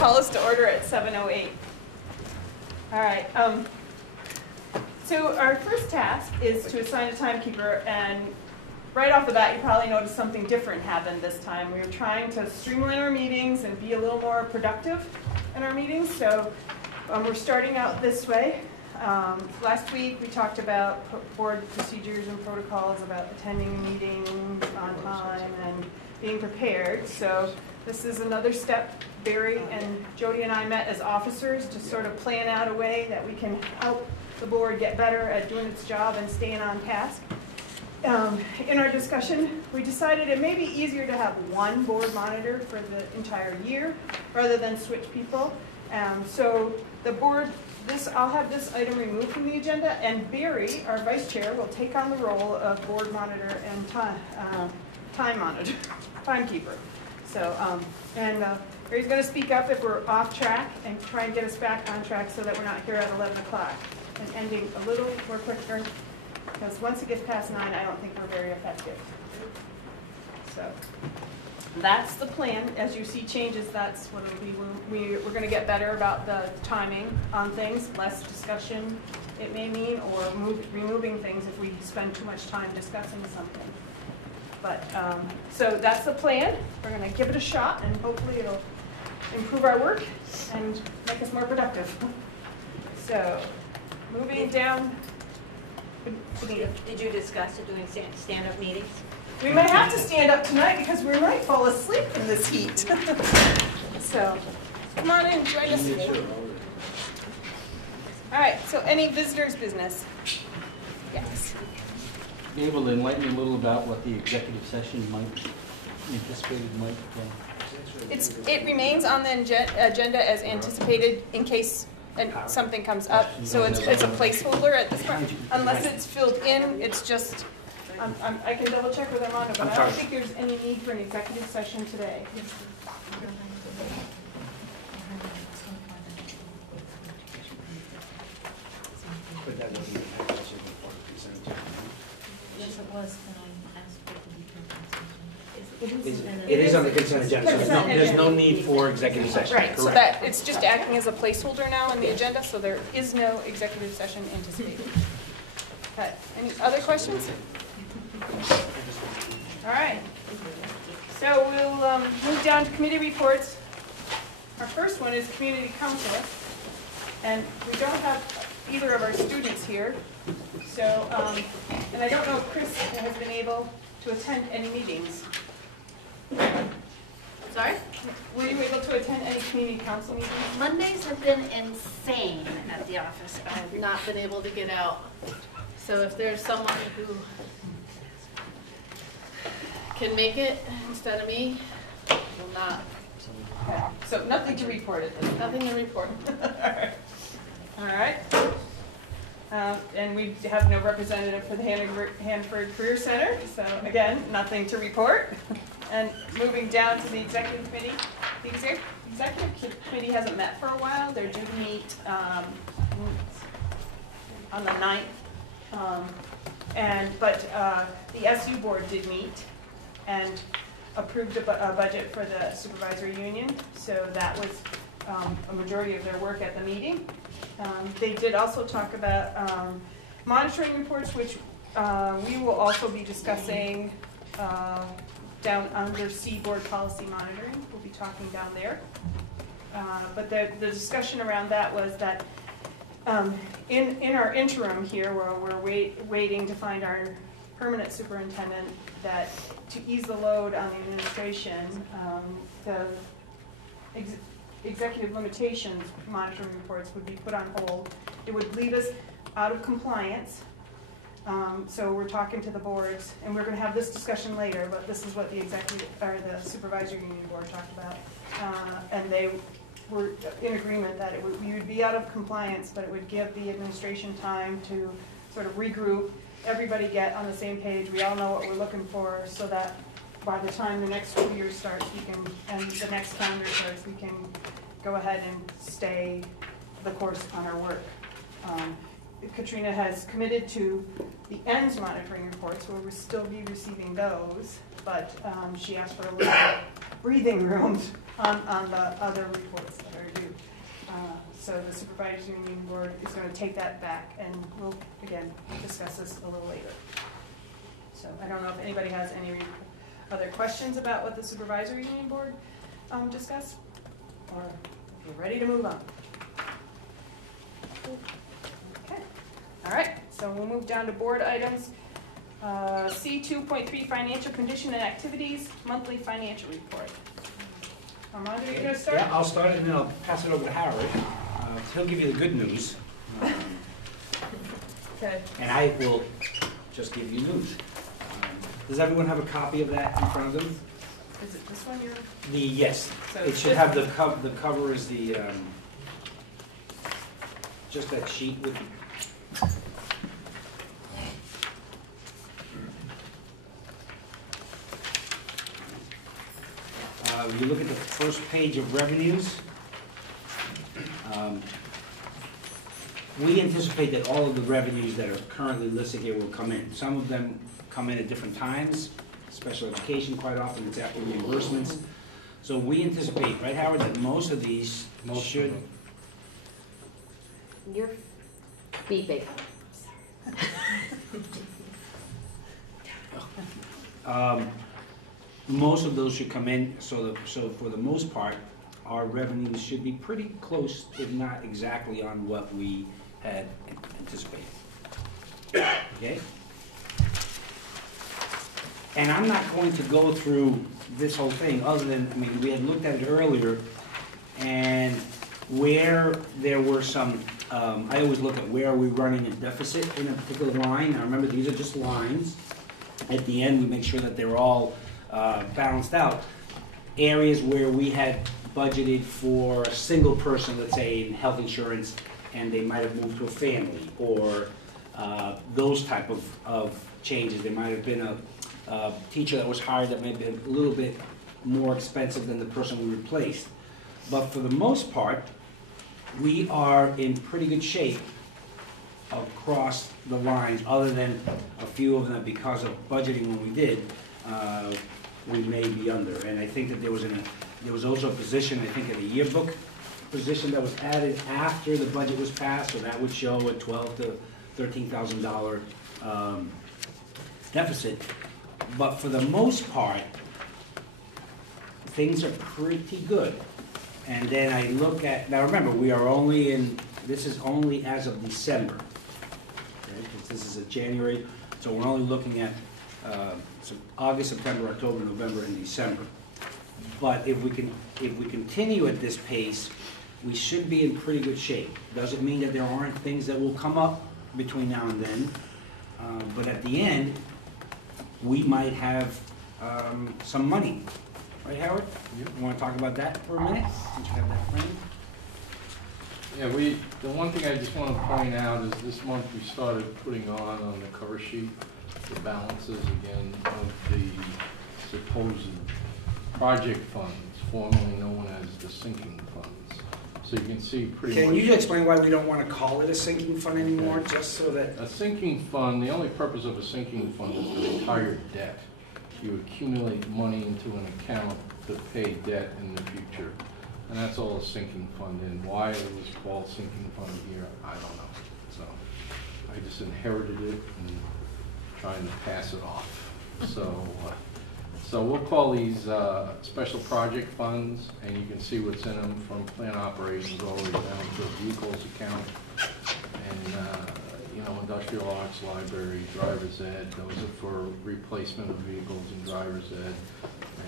call us to order at 7:08. All right. So our first task is to assign a timekeeper, and right off the bat, you probably noticed something different happened this time. We were trying to streamline our meetings and be a little more productive in our meetings, so we're starting out this way. Last week, we talked about board procedures and protocols about attending a meeting on time and being prepared. So this is another step. Barry and Jody and I met as officers to sort of plan out a way that we can help the board get better at doing its job and staying on task. In our discussion, we decided it may be easier to have one board monitor for the entire year rather than switch people. So the board, I'll have this item removed from the agenda, and Barry, our vice chair, will take on the role of board monitor and timekeeper. So, Barry's going to speak up if we're off track and try and get us back on track so that we're not here at 11 o'clock and ending a little more quicker, because once it gets past 9, I don't think we're very effective. So that's the plan. As you see changes, that's what it'll be. We're going to get better about the timing on things, less discussion it may mean, or removing things if we spend too much time discussing something. But so that's the plan. We're going to give it a shot, and hopefully it'll improve our work and make us more productive. So moving down. Did you discuss doing stand-up meetings? We might have to stand up tonight because we might fall asleep in this heat. So come on in, join us. All right, so any visitors' business? Yes. Be able to enlighten me a little about what the executive session anticipated might. It remains on the agenda as anticipated in case something comes up. So it's a placeholder at this point. Unless it's filled in, it's just. I can double check with Armando, but I don't think there's any need for an executive session today. But that wasn't the package before the consent agenda. Yes, it was, and I asked for it to be consent. It is on the consent agenda, so there's no need for executive session. Right, so that it's just acting as a placeholder now on the agenda, so there is no executive session anticipated. Okay, any other questions? All right, so we'll move down to committee reports. Our first one is community council, and we don't have either of our students here. So, and I don't know if Chris has been able to attend any meetings. Sorry? Were you able to attend any community council meetings? Mondays have been insane at the office. I have not been able to get out. So if there's someone who can make it instead of me, will not. Okay. So nothing to report at this point. Nothing to report. All right. And we have no representative for the Hanford Career Center. So again, nothing to report. And moving down to the executive committee. The executive committee hasn't met for a while. They're due to meet on the 9th. But the SU board did meet and approved a budget for the supervisory union. So that was a majority of their work at the meeting. They did also talk about monitoring reports, which we will also be discussing down under C board policy monitoring. We'll be talking down there. But the discussion around that was that in our interim here, where we're waiting to find our permanent superintendent, that to ease the load on the administration, the executive limitations monitoring reports would be put on hold. It would leave us out of compliance. So we're talking to the boards, and we're going to have this discussion later, but this is what the the supervisory union board talked about. And they were in agreement that we would be out of compliance, but it would give the administration time to sort of regroup, everybody get on the same page, we all know what we're looking for, so that by the time the next school year starts, and the next calendar starts, we can go ahead and stay the course on our work. Katrina has committed to the ends monitoring reports, where we'll still be receiving those, but she asked for a little breathing room on the other reports that are due. So the supervisors union board is going to take that back, and we'll, again, discuss this a little later. So I don't know if anybody has any other questions about what the supervisory union board discussed, or if you're ready to move on. Okay, all right, so we'll move down to board items. C 2.3, financial condition and activities, monthly financial report. Armando, are you going to start? Yeah, I'll start and then I'll pass it over to Howard. He'll give you the good news. Okay. And I will just give you news. Does everyone have a copy of that in front of them? Is it this one you're? Yes, So it should have the cover is the, just that sheet with, you look at the first page of revenues. We anticipate that all of the revenues that are currently listed here will come in. Some of them come in at different times. Special education, quite often it's after reimbursements. So we anticipate, right Howard, that most of these should. You're beeping. Most of those should come in, so for the most part, our revenues should be pretty close, if not exactly on what we had anticipated. Okay? And I'm not going to go through this whole thing, other than, I mean, we had looked at it earlier, and where there were some, I always look at where are we running a deficit in a particular line. Now remember, these are just lines. At the end, we make sure that they're all balanced out. Areas where we had budgeted for a single person, let's say in health insurance, and they might have moved to a family, or those type of changes. There might have been a teacher that was hired that may have been a little bit more expensive than the person we replaced. But for the most part, we are in pretty good shape across the lines, other than a few of them because of budgeting when we did, we may be under. And I think that there was also a position, I think in a yearbook position that was added after the budget was passed, so that would show a $12,000 to $13,000 deficit. But for the most part, things are pretty good. And then I look at, now remember, we are only in, this is only as of December. Okay, because this is a January, so we're only looking at August, September, October, November, and December. But if we continue at this pace, we should be in pretty good shape. Doesn't mean that there aren't things that will come up between now and then, but at the end, we might have some money. Right, Howard? You want to talk about that for a minute, since you have that framed? Yeah, the one thing I just want to point out is this month we started putting on the cover sheet the balances again of the supposed project funds, formerly known as the sinking funds. So you can see pretty much. Can you explain why we don't want to call it a sinking fund anymore, just so that? A sinking fund, the only purpose of a sinking fund is to retire debt. You accumulate money into an account to pay debt in the future. And that's all a sinking fund. And why it was called sinking fund here, I don't know. So I just inherited it and trying to pass it off. So we'll call these special project funds, and you can see what's in them from plant operations all the way down to a vehicles account. And industrial arts, library, driver's ed, those are for replacement of vehicles and driver's ed.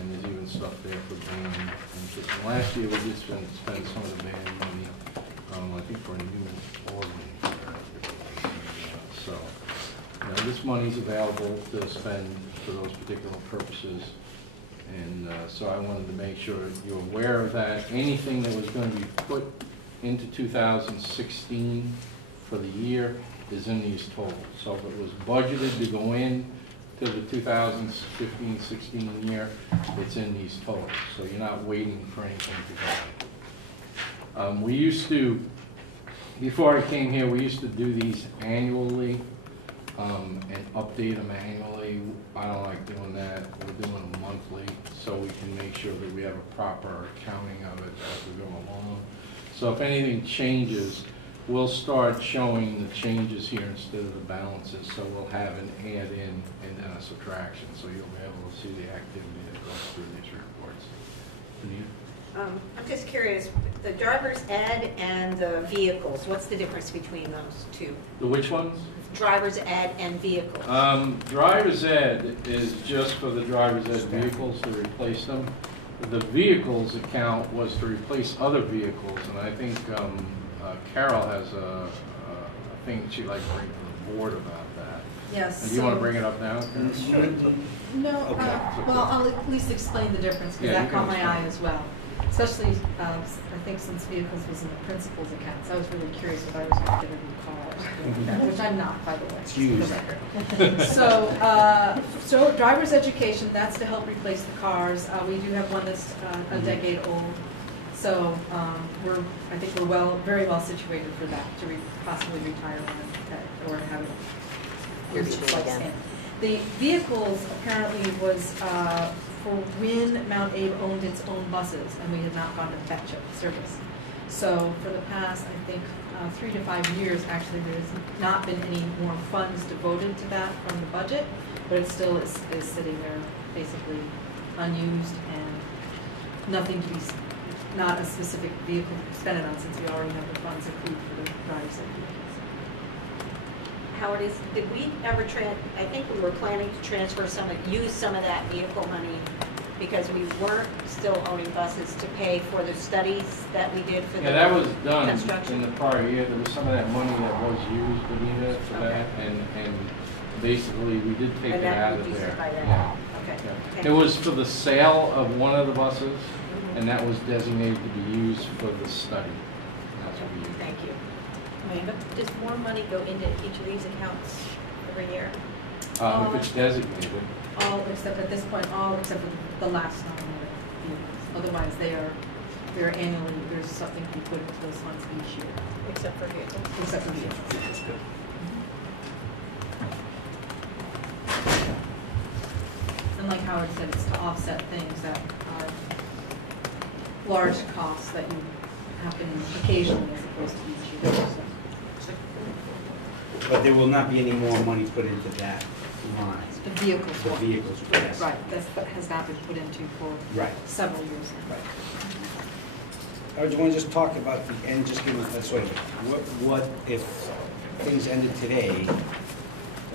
And there's even stuff there for band. And last year we did spend some of the band money, I think for a new organ. So this money's available to spend for those particular purposes. And so I wanted to make sure you're aware of that. Anything that was going to be put into 2016 for the year is in these totals. So if it was budgeted to go in to the 2015-16 year, it's in these totals. So you're not waiting for anything to go in. We used to, before I came here, we used to do these annually. and update them annually. I don't like doing that. We're doing them monthly, so we can make sure that we have a proper accounting of it as we go along. So if anything changes, we'll start showing the changes here instead of the balances, so we'll have an add in and then a subtraction, so you'll be able to see the activity that goes through these reports. Anita? I'm just curious, the driver's ed and the vehicles, what's the difference between those two? The which ones? Driver's ed and vehicles. Driver's ed is just for the driver's ed vehicles to replace them. The vehicles account was to replace other vehicles, and I think Carol has a thing she'd like to bring to the board about that. Yes. And do you want to bring it up now? Sure. No, Okay. well, I'll at least explain the difference, because Yeah, you that caught can my explain. eye as well. Especially, I think since vehicles was in the principal's accounts, I was really curious if I was going to get a new car, which I'm not, by the way. It's used. for the record. So driver's education, that's to help replace the cars. We do have one that's a decade old. So I think we're very well situated for that, to possibly retire one or have it use its lifespan. The vehicles apparently was for when Mount Abe owned its own buses, and we had not gone to fetch it service. So for the past, I think, 3 to 5 years, actually, there's not been any more funds devoted to that from the budget, but it still is sitting there basically unused and nothing to be, not a specific vehicle to spend it on, since we already have the funds approved for the driver's ed vehicles. Howard, did we ever I think we were planning to transfer use some of that vehicle money because we weren't still owning buses to pay for the studies that we did for the Yeah, that was done construction? in the prior year. There was some of that money that was used, Anita, for that, and basically we did take And it that out of reduced there. it by that? Yeah. Okay. Yeah. Thank It you. was for the sale of one of the buses, and that was designated to be used for the study. That's what we used. Thank you. Amanda? Does more money go into each of these accounts every year? If it's designated. All except, at this point, all except for the last nominated vehicles. Otherwise, they're annually, there's something to be put into those funds each year, Except for vehicles? except for vehicles. And like Howard said, it's to offset things that are large costs that you happen occasionally as opposed to each year. So. But there will not be any more money put into that line. The vehicles The one. vehicles, yes. Right, that has not been put into for Right. several years now. Or do you want to just talk about the end, just give us a sort of, what if things ended today,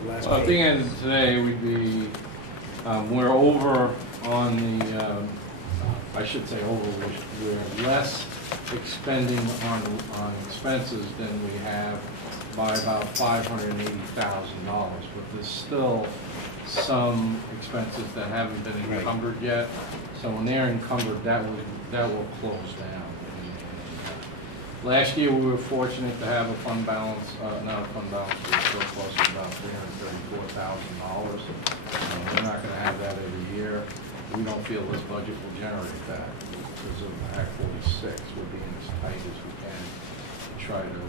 the last Well, at the page? end of today, we'd be, we're over on the, I should say over, we're less expending on expenses than we have by about $580,000, but there's still some expenses that haven't been Right. encumbered yet. So when they're encumbered, that will close down. Last year, we were fortunate to have a fund balance, not a fund balance, but a surplus of about $334,000. We're not going to have that every year. We don't feel this budget will generate that because of Act 46. We're being as tight as we can to try to,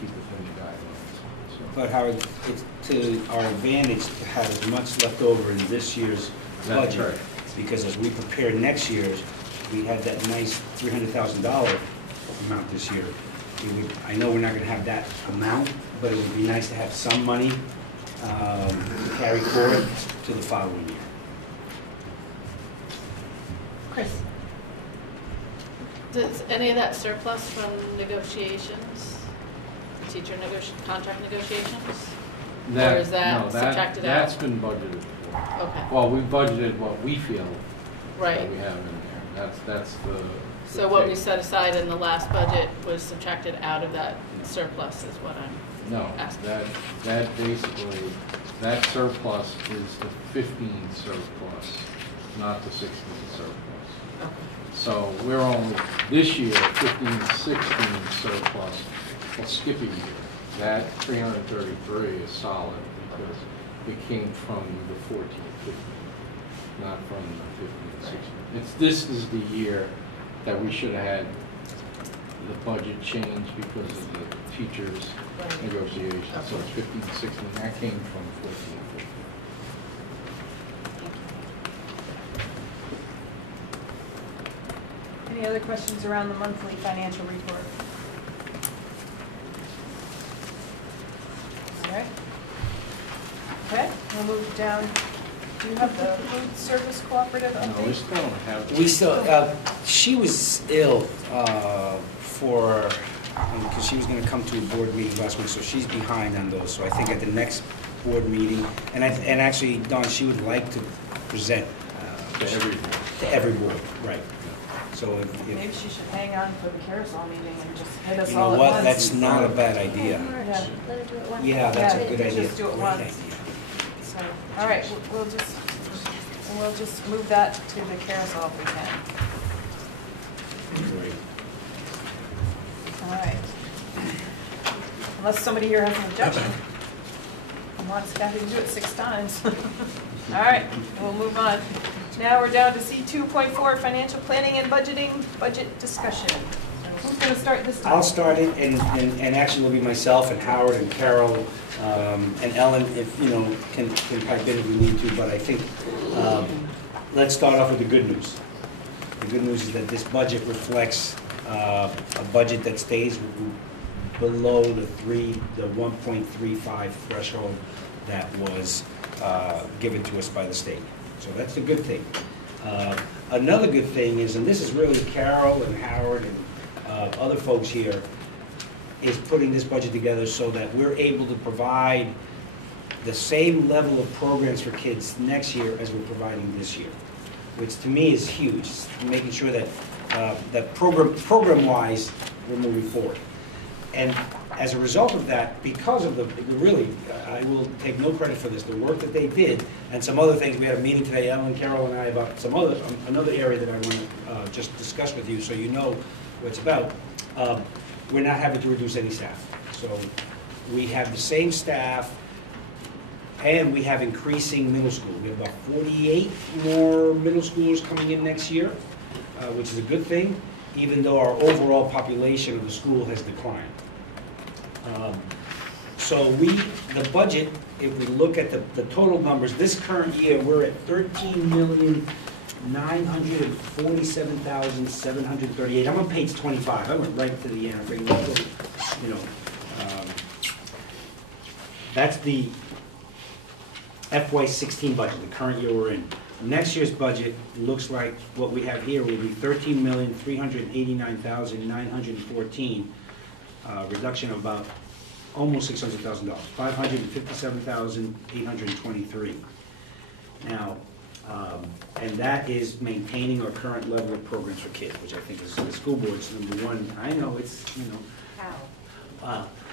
keep within the guidelines. So But Howard, it's to our advantage to have as much left over in this year's That's budget. right. Because as we prepare next year's, we had that nice $300,000 amount this year. I know we're not going to have that amount, but it would be nice to have some money to carry forward to the following year. Chris? Does any of that surplus from negotiations, teacher contract negotiations? Or is that subtracted out? That's been budgeted for. Okay, Well, we budgeted what we feel that right. we have in there. That's the. So what we set aside in the last budget was subtracted out of that surplus is what I'm No, asking. that basically, that surplus is the 15 surplus, not the 16 surplus. Okay. So we're only, this year, 15, 16 surplus, well, skip a year. That 333 is solid because it came from the 14, 15, not from the 15, 16. This is the year that we should have had the budget changed because of the teachers' negotiations. So it's 15, 16, that came from 14, 15. Any other questions around the monthly financial report? All right. Okay, we'll move down. Do you have the food service cooperative update? No, we still don't have. We still, she was ill because she was going to come to a board meeting last week, so she's behind on those. So I think at the next board meeting, and actually, Dawn, she would like to present To every board. to every board, right? So Maybe she should hang on for the carousel meeting and just hit us you know all at what, once. that's not a bad idea. Yeah. Let her do it once. Yeah, that's Yeah, a good you idea. just do it Great once. idea. So, all right, we'll just move that to the carousel if we can. Great. All right. Unless somebody here has an objection and wants Kathy to do it 6 times. All right, we'll move on. Now we're down to C2.4, financial planning and budgeting, budget discussion. So who's going to start this time? I'll start it, and actually it'll be myself and Howard and Carol and Ellen, if, you know, can pipe in if we need to, but I think, let's start off with the good news. The good news is that this budget reflects a budget that stays below the 1.35 threshold that was given to us by the state. So that's a good thing. Another good thing is, and this is really Carol and Howard and other folks here, is putting this budget together so that we're able to provide the same level of programs for kids next year as we're providing this year, which to me is huge. Making sure that that program-wise we're moving forward. And as a result of that, because of the really, I will take no credit for this, the work that they did, and some other things. We had a meeting today, Ellen, Carol, and I, about some another area that I want to just discuss with you, so you know what it's about. We're not having to reduce any staff, so we have the same staff, and we have increasing middle school. We have about 48 more middle schoolers coming in next year, which is a good thing, even though our overall population of the school has declined. So the budget, if we look at the total numbers, this current year, we're at $13,947,738. I'm on page 25. I went right to the end. You know, that's the FY16 budget, the current year we're in. Next year's budget looks like what we have here will be $13,389,914, reduction of about almost $600,000, $557,823. Now, and that is maintaining our current level of programs for kids, which I think is the school board's #1. I know it's, you know. How?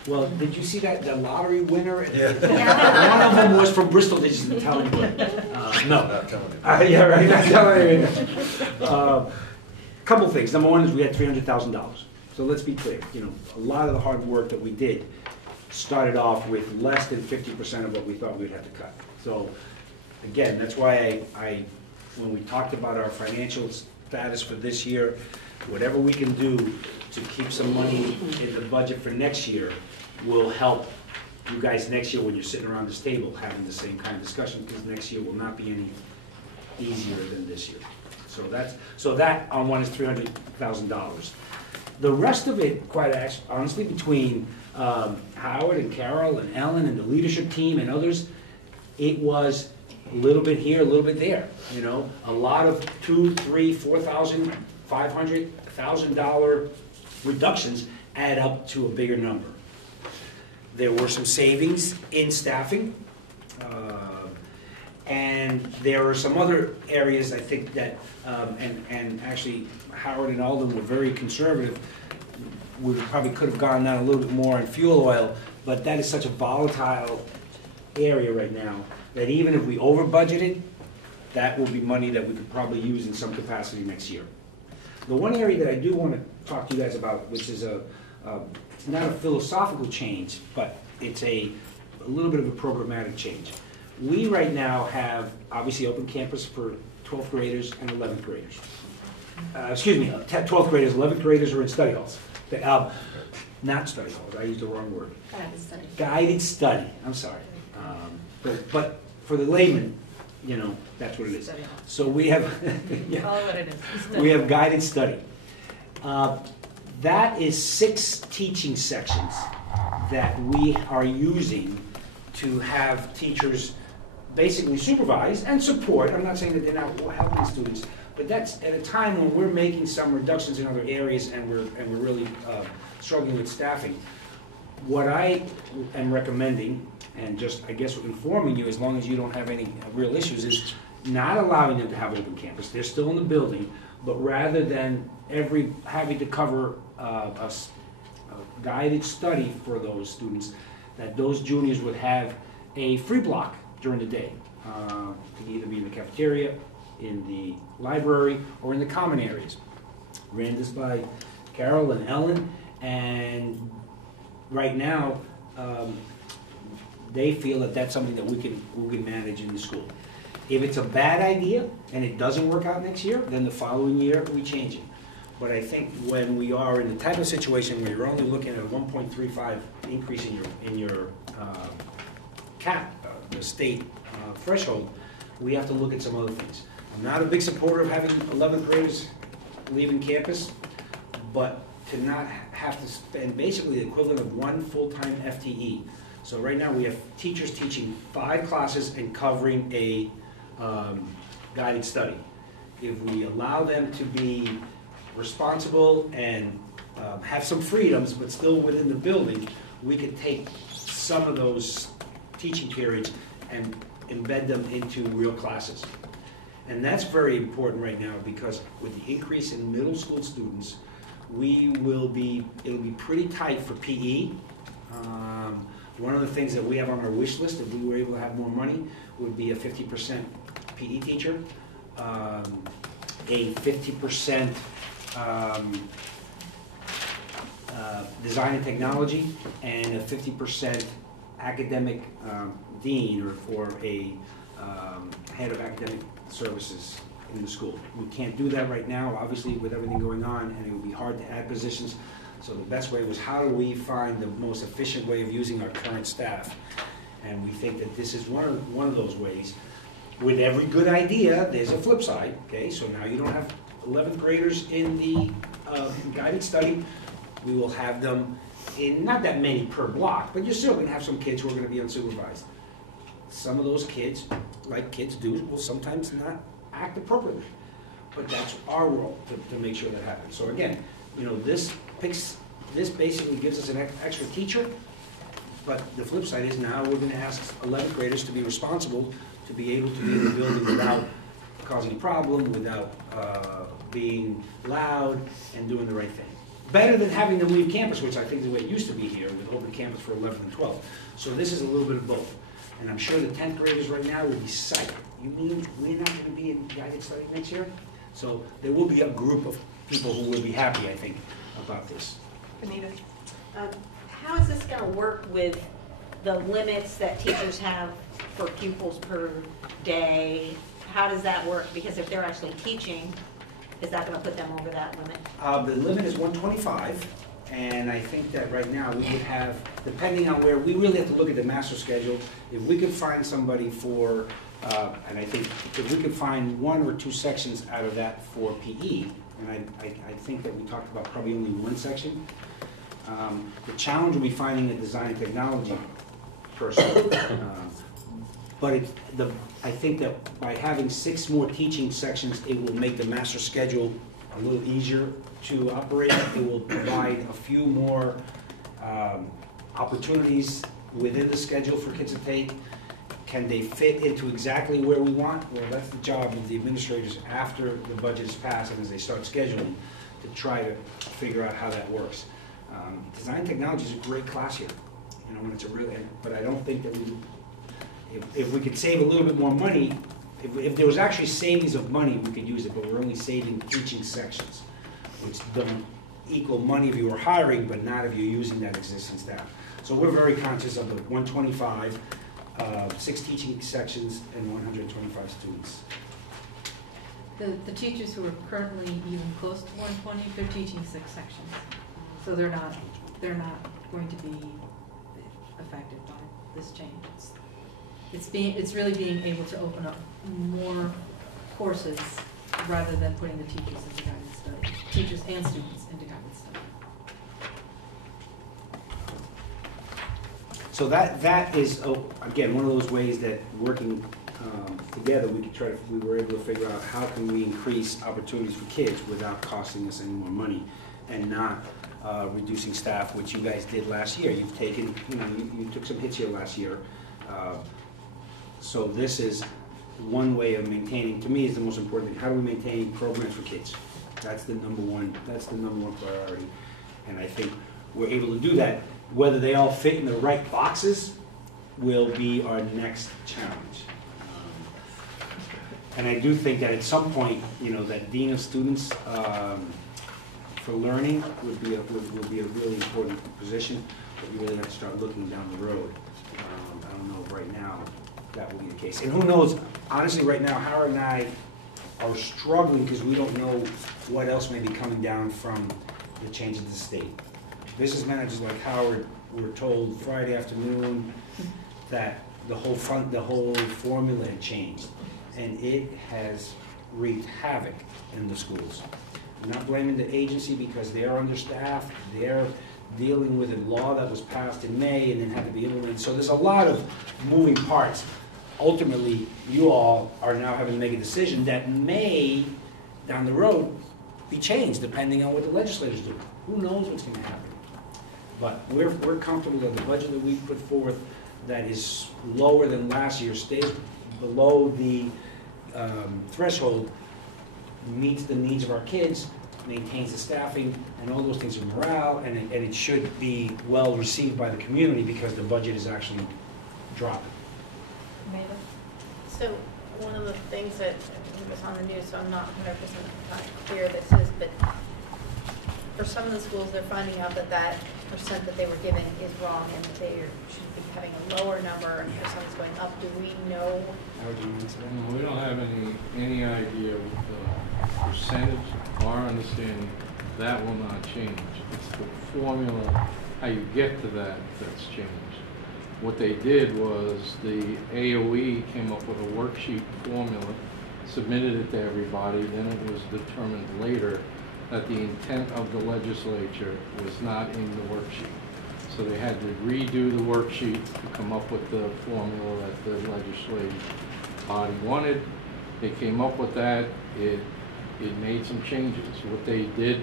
Well, did you see that, the lottery winner? Yeah. One of them was from Bristol, they just didn't tell anybody. No. Not telling you. Yeah, right, not telling you. Couple things. Number one is we had $300,000. So let's be clear, you know, a lot of the hard work that we did started off with less than 50% of what we thought we'd have to cut. So again, that's why I when we talked about our financial status for this year, whatever we can do to keep some money in the budget for next year will help you guys next year when you're sitting around this table having the same kind of discussion, because next year will not be any easier than this year. So that on one is $300,000. The rest of it, quite honestly, between Howard and Carol and Ellen and the leadership team and others, it was a little bit here, a little bit there. You know, a lot of $2,000, $3,000, $4,000, $500, $1,000 reductions add up to a bigger number. There were some savings in staffing, and there are some other areas I think that, and actually Howard and Alden were very conservative. We probably could have gone down a little bit more on fuel oil, but that is such a volatile area right now that even if we over budgeted, that will be money that we could probably use in some capacity next year. The one area that I do want to talk to you guys about, which is not a philosophical change, but it's a little bit of a programmatic change. We right now have obviously open campus for 12th graders and 11th graders. 12th graders, 11th graders are in study halls. Not study halls, I used the wrong word. Guided study. Guided study, I'm sorry. But for the layman, that's what it is. Study hall. So we have, yeah, Call it what it is. we have guided study. That is 6 teaching sections that we are using to have teachers basically supervise and support. I'm not saying that they're not helping students, but that's at a time when we're making some reductions in other areas and we're really struggling with staffing. What I am recommending, and just I guess informing you, as long as you don't have any real issues, is not allowing them to have open campus. They're still in the building, but rather than having to cover a guided study for those students, that those juniors would have a free block during the day. It could either be in the cafeteria, in the library, or in the common areas. Ran this by Carol and Ellen, and right now, they feel that that's something that we can manage in the school. If it's a bad idea and it doesn't work out next year, then the following year we change it. But I think when we are in the type of situation where you're only looking at a 1.35 increase in your cap, the state threshold, we have to look at some other things. I'm not a big supporter of having 11th graders leaving campus, but to not have to spend basically the equivalent of 1 full-time FTE. So right now we have teachers teaching 5 classes and covering a guided study. If we allow them to be responsible and have some freedoms, but still within the building, we could take some of those teaching periods and embed them into real classes. And that's very important right now because with the increase in middle school students, it'll be pretty tight for PE. One of the things that we have on our wish list, if we were able to have more money, would be a 50% PE teacher, a 50% design and technology, and a 50% academic dean or a head of academic services in the school. We can't do that right now, obviously, with everything going on, and it would be hard to add positions. So the best way was, how do we find the most efficient way of using our current staff? And we think that this is one of those ways. With every good idea, there's a flip side, okay? So now you don't have 11th graders in the guided study. We will have them in not that many per block, but you're still going to have some kids who are going to be unsupervised. Some of those kids, like kids do, will sometimes not act appropriately. But that's our role to make sure that happens. So again, this basically gives us an extra teacher, but the flip side is now we're going to ask 11th graders to be responsible, to be able to be in the building without causing a problem, without being loud, and doing the right thing. Better than having them leave campus, which I think is the way it used to be here, with open campus for 11th and 12th. So this is a little bit of both. And I'm sure the 10th graders right now would be psyched. You mean we're not going to be in guided study next year? So there will be a group of people who will be happy, I think, about this. Anita? How is this going to work with the limits that teachers have for pupils per day? How does that work? Because if they're actually teaching, is that going to put them over that limit? The limit is 125, and I think that right now we would have, depending on where, we really have to look at the master schedule. If we could find somebody for, and I think if we could find 1 or 2 sections out of that for PE, and I think that we talked about probably only 1 section. The challenge will be finding a design technology person. But I think that by having 6 more teaching sections, it will make the master schedule a little easier to operate. It will provide a few more opportunities within the schedule for kids to take. Can they fit into exactly where we want? Well, that's the job of the administrators after the budget is passed and as they start scheduling to try to figure out how that works. Design technology is a great class here, when it's but I don't think that if we could save a little bit more money, if there was actually savings of money, we could use it, but we're only saving teaching sections, which don't equal money if you were hiring, but not if you're using that existing staff. So we're very conscious of the 125, 6 teaching sections, and 125 students. The teachers who are currently even close to 120, they're teaching 6 sections. So they're not going to be affected by this change. It's really being able to open up more courses rather than putting the teachers into guided study, teachers and students into guided study. So that is, again, one of those ways that working together, we were able to figure out how can we increase opportunities for kids without costing us any more money and not reducing staff, which you guys did last year. You've taken, you took some hits here last year. So this is one way of maintaining, to me, is the most important thing. How do we maintain programs for kids? That's the number one priority. And I think we're able to do that. Whether they all fit in the right boxes will be our next challenge. And I do think that at some point, that dean of students for learning would be a really important position, but you really have to start looking down the road. I don't know if right now that will be the case. And who knows, honestly, right now, Howard and I are struggling because we don't know what else may be coming down from the changes to the state. Business managers like Howard were told Friday afternoon that the whole formula had changed, and it has wreaked havoc in the schools. I'm not blaming the agency because they're understaffed. They're dealing with a law that was passed in May and then had to be implemented. So there's a lot of moving parts. Ultimately, you all are now having to make a decision that may, down the road, be changed depending on what the legislators do. Who knows what's going to happen? But we're comfortable that the budget that we put forth that is lower than last year, stays below the threshold, meets the needs of our kids, maintains the staffing, and all those things of morale, and it should be well received by the community because the budget is actually dropping. So one of the things that was on the news, so I'm not 100% clear this is, but for some of the schools, they're finding out that percent that they were given is wrong and that they should be having a lower number and for some is going up. Do we know? We don't have any idea what the percentage. Our understanding, that will not change. It's the formula, how you get to that's changed. What they did was the AOE came up with a worksheet formula, submitted it to everybody, then it was determined later that the intent of the legislature was not in the worksheet. So they had to redo the worksheet to come up with the formula that the legislative body wanted. They came up with that. It made some changes. What they did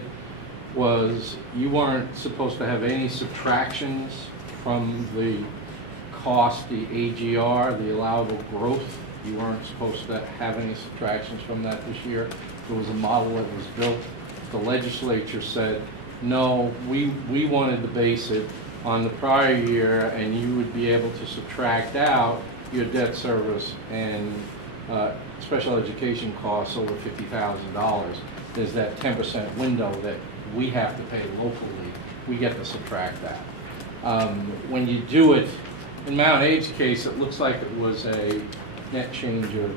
was you weren't supposed to have any subtractions from the cost, the AGR, the allowable growth. You weren't supposed to have any subtractions from that this year. There was a model that was built. The legislature said, no, we wanted to base it on the prior year, and you would be able to subtract out your debt service and special education costs over $50,000. There's that 10% window that we have to pay locally. We get to subtract that. When you do it, in Mount Abe's case, it looks like it was a net change of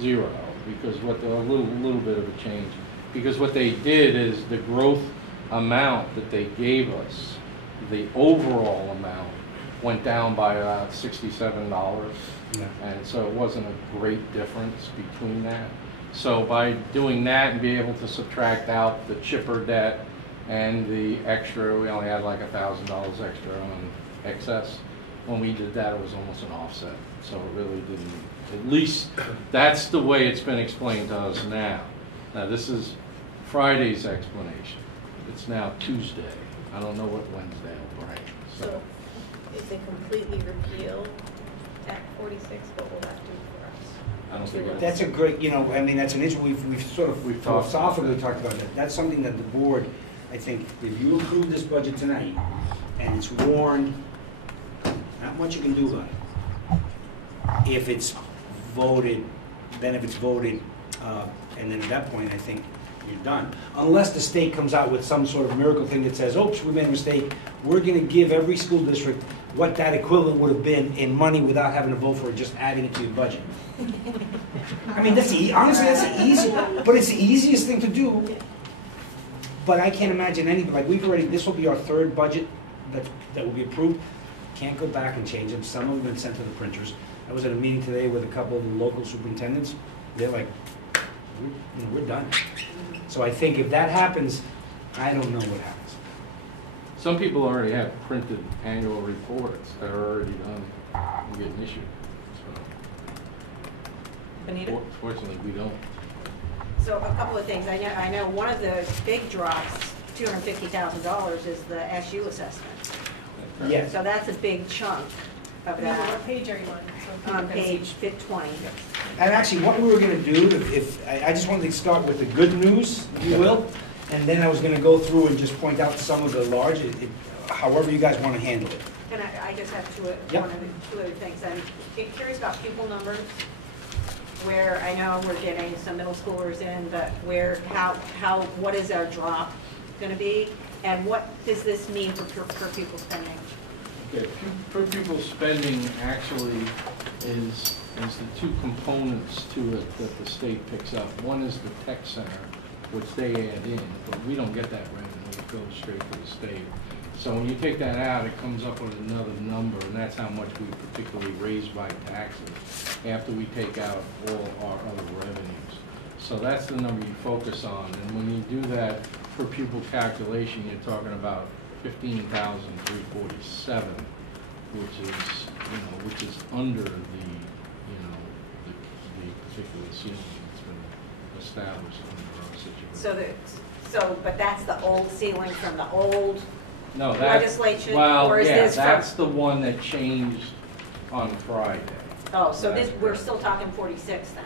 0, because a little bit of a change. Because what they did is the growth amount that they gave us, the overall amount, went down by about $67. Yeah. And so it wasn't a great difference between that. So by doing that and being able to subtract out the chipper debt and the extra, we only had like $1,000 extra on excess. When we did that, it was almost an offset. So it really didn't, at least that's the way it's been explained to us now. Now this is Friday's explanation. It's now Tuesday. I don't know what Wednesday will bring. So if they completely repeal Act 46, what will that do for us? I don't think that's a great, that's an issue. We've philosophically talked about that. That's something that the board, I think, if you approve this budget tonight and it's warned, not much you can do about it. If it's voted, and then at that point, I think you're done. Unless the state comes out with some sort of miracle thing that says, oops, we made a mistake, we're going to give every school district what that equivalent would have been in money without having to vote for it, just adding it to your budget. I mean, honestly, that's the easy, but it's the easiest thing to do. But I can't imagine any, like, we've already, this will be our third budget that will be approved. Can't go back and change them. Some of them have been sent to the printers. I was at a meeting today with a couple of the local superintendents. They're like, we're done. So I think if that happens, I don't know what happens. Some people already have printed annual reports that are already done and getting issued. Benita? Fortunately, we don't. So a couple of things. I know one of the big drops, $250,000, is the SU assessment. Yes. So that's a big chunk of Benita, that. what page are you on? So people On can see. page 20. And actually, what we were gonna do, if I just wanted to start with the good news, if you will, and then I was gonna go through and just point out some of the large, however you guys wanna handle it. And I just have two Yep. other things. I'm curious about pupil numbers, where I know we're getting some middle schoolers in, but what is our drop gonna be? And what does this mean for per pupil spending? Okay, per pupil spending actually is the two components to it that the state picks up. One is the tech center, which they add in, but we don't get that revenue, it goes straight to the state. So when you take that out, it comes up with another number, and that's how much we particularly raise by taxes after we take out all our other revenues. So that's the number you focus on, and when you do that per pupil calculation, you're talking about 15,347, which is under the particular ceiling that's been established under our situation. But that's the old ceiling from the old No, that's, legislation, well, or is yeah, this that's from? the one that changed on Friday. Oh, so That's we're correct. still talking 46 then?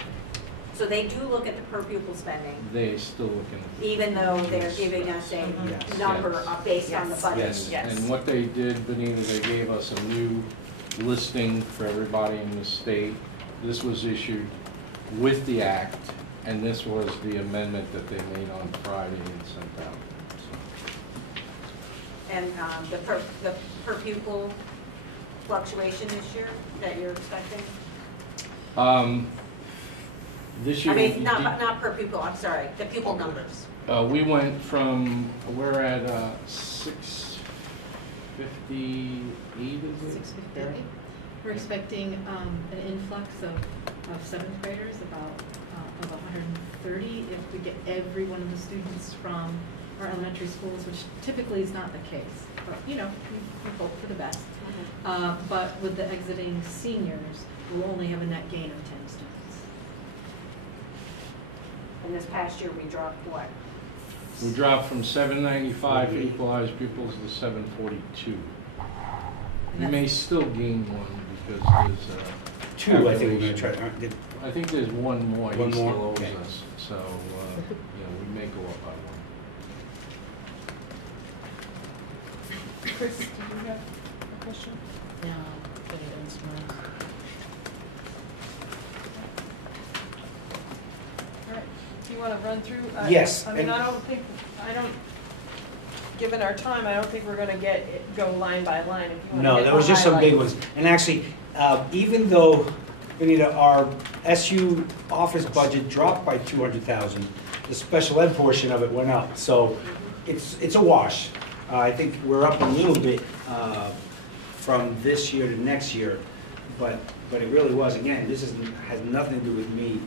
So they do look at the per pupil spending, They still looking at. even though they're giving us a Yes. number Yes. based on the budget? Yes, Yes. and what they did, Benita, they gave us a new listing for everybody in the state. This was issued with the act, and this was the amendment that they made on Friday and sent out. And the per pupil fluctuation this year that you're expecting? This I year. mean, not per pupil, I'm sorry, the pupil numbers. We went from, we're at 658, is it? 650. We're expecting an influx of seventh graders, about of 130, if we get every one of the students from our elementary schools, which typically is not the case. But, we hope for the best. But with the exiting seniors, we'll only have a net gain of 10 students. And this past year, we dropped what? We dropped from 795 equalized pupils to 742. We may still gain one because there's Two, I think we're gonna try, I think there's one more he One more? still owes Okay. us, so, we may go up by one. Chris, do you have a question? No, but it is mine. All right, do you want to run through? Yes, I mean, and- given our time, I don't think we're gonna go line by line. If you wanna No, hit there the was just some big highlights. ones. And actually, even though, Benita, our SU office budget dropped by 200,000, the special ed portion of it went up. So it's a wash. I think we're up a little bit from this year to next year, but it really was, again, this has nothing to do with me.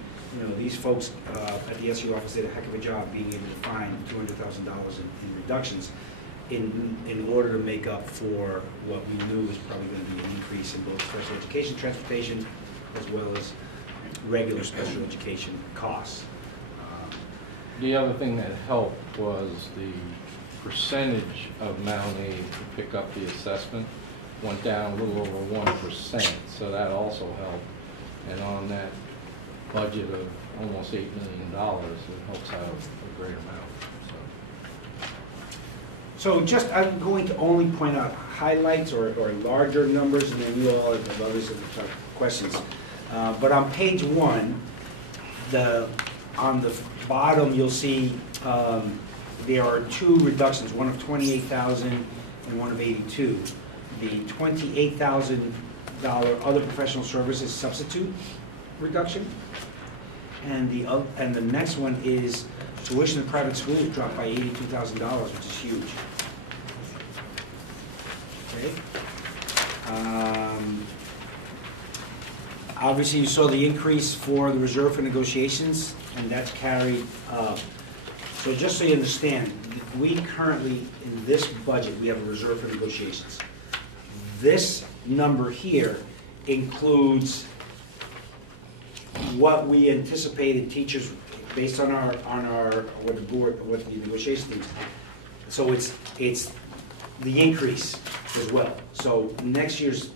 These folks at the SU office did a heck of a job being able to find $200,000 in reductions in order to make up for what we knew was probably going to be an increase in both special education transportation as well as regular special education costs. The other thing that helped was the percentage of Mount A to pick up the assessment went down a little over 1%, so that also helped. And on that budget of almost $8 million, it helps out a great amount. So just, I'm going to only point out highlights or larger numbers, and then you all have others that have questions. But on page 1, on the bottom, you'll see there are two reductions, one of 28,000 and one of 82. The $28,000 other professional services substitute reduction, and the next one is Tuition in private schools dropped by $82,000, which is huge. Okay. Obviously, you saw the increase for the reserve for negotiations, and that's carried up. So just so you understand, we currently, in this budget, we have a reserve for negotiations. This number here includes what we anticipated teachers, based on our what the board, what the negotiation teams. So it's the increase as well. So next year's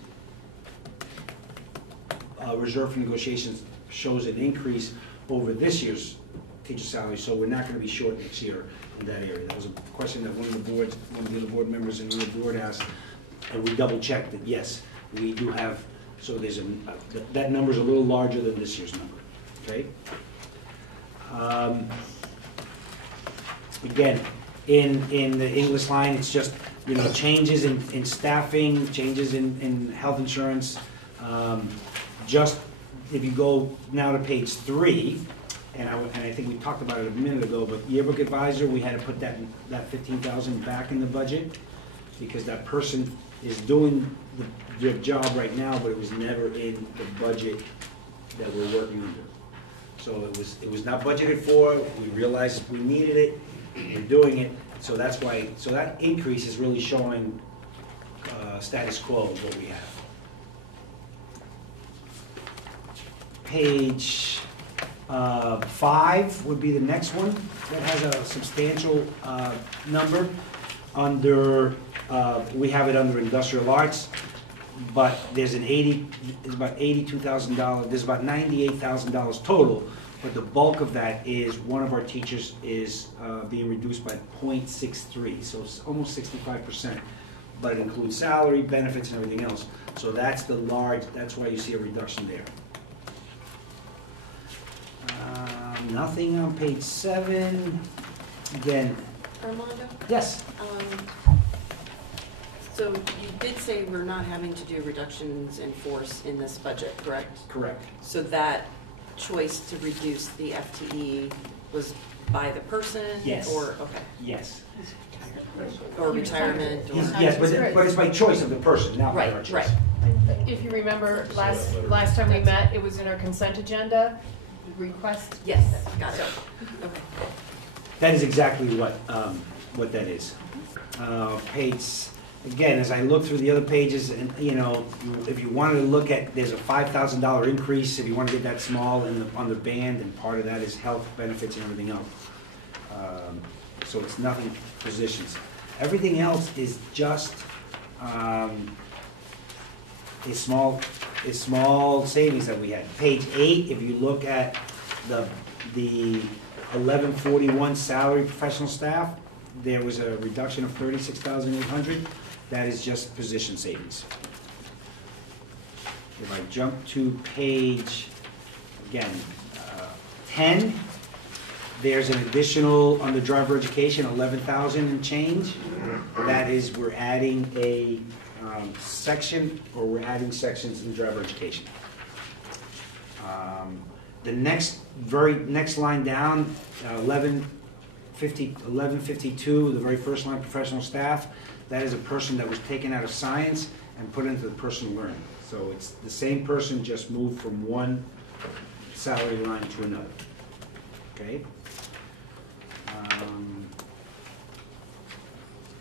reserve for negotiations shows an increase over this year's teacher salary, so we're not going to be short next year in that area. That was a question that one of the other board members in the board asked, and we double checked that yes, we do have. So there's that number's a little larger than this year's number. Okay. Again, in the English line, it's just changes in staffing, changes in health insurance. Just if you go now to page 3, and I think we talked about it a minute ago, but yearbook advisor, we had to put that $15,000 back in the budget because that person is doing their job right now, but it was never in the budget that we're working under. So it was not budgeted for. We realized we needed it. We're doing it. So that's why. So that increase is really showing status quo of what we have. Page 5 would be the next one that has a substantial number. Under we have it under industrial arts, but there's it's about $82,000. There's about $98,000 total, but the bulk of that is one of our teachers is being reduced by 0.63, so it's almost 65%. But it includes salary, benefits, and everything else. So that's that's why you see a reduction there. Nothing on page 7. Again. Armando? Yes. So you did say we're not having to do reductions in force in this budget, correct? Correct. So that choice to reduce the FTE was by the person? Yes. Or, okay. Yes. Or retirement? Or Yes, but it's by choice of the person, not by our choice. Right. If you remember, last time we met, it was in our consent agenda, request. Yes, got it. Okay. That is exactly what that is. Page, again, as I look through the other pages, and if you wanted to look at, there's a $5,000 increase, if you want to get that small on the band, and part of that is health benefits and everything else. So it's nothing positions. Everything else is just a small savings that we had. Page 8, if you look at the 1141 salary professional staff, there was a reduction of 36,800. That is just position savings. If I jump to page, again, 10, there's an additional, on the driver education, 11,000 and change. That is, we're adding a section, or we're adding sections in driver education. The very next line down, 1152, the very first line, professional staff, that is a person that was taken out of science and put into the personal learning. So it's the same person, just moved from one salary line to another. Okay?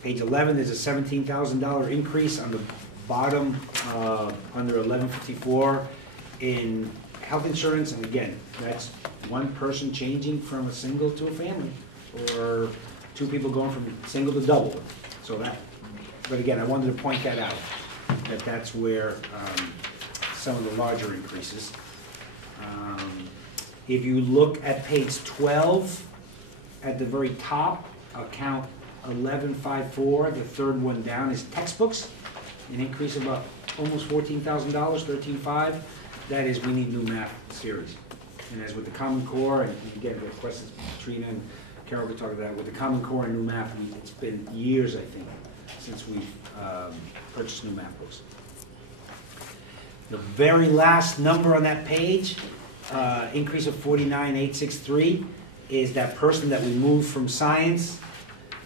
Page 11, there's a $17,000 increase on the bottom under 1154 in health insurance, and again, that's one person changing from a single to a family, or two people going from single to double. So that, but again, I wanted to point that out, that's where some of the larger increases. If you look at page 12, at the very top, account 1154, the third one down is textbooks, an increase of about almost $14,000, $13,500. That is, we need new math series. And as with the Common Core, and again, the questions Trina and Carol were talking about, with the Common Core and new math, it's been years, I think, since we've purchased new math books. The very last number on that page, increase of 49,863. is that person that we moved from science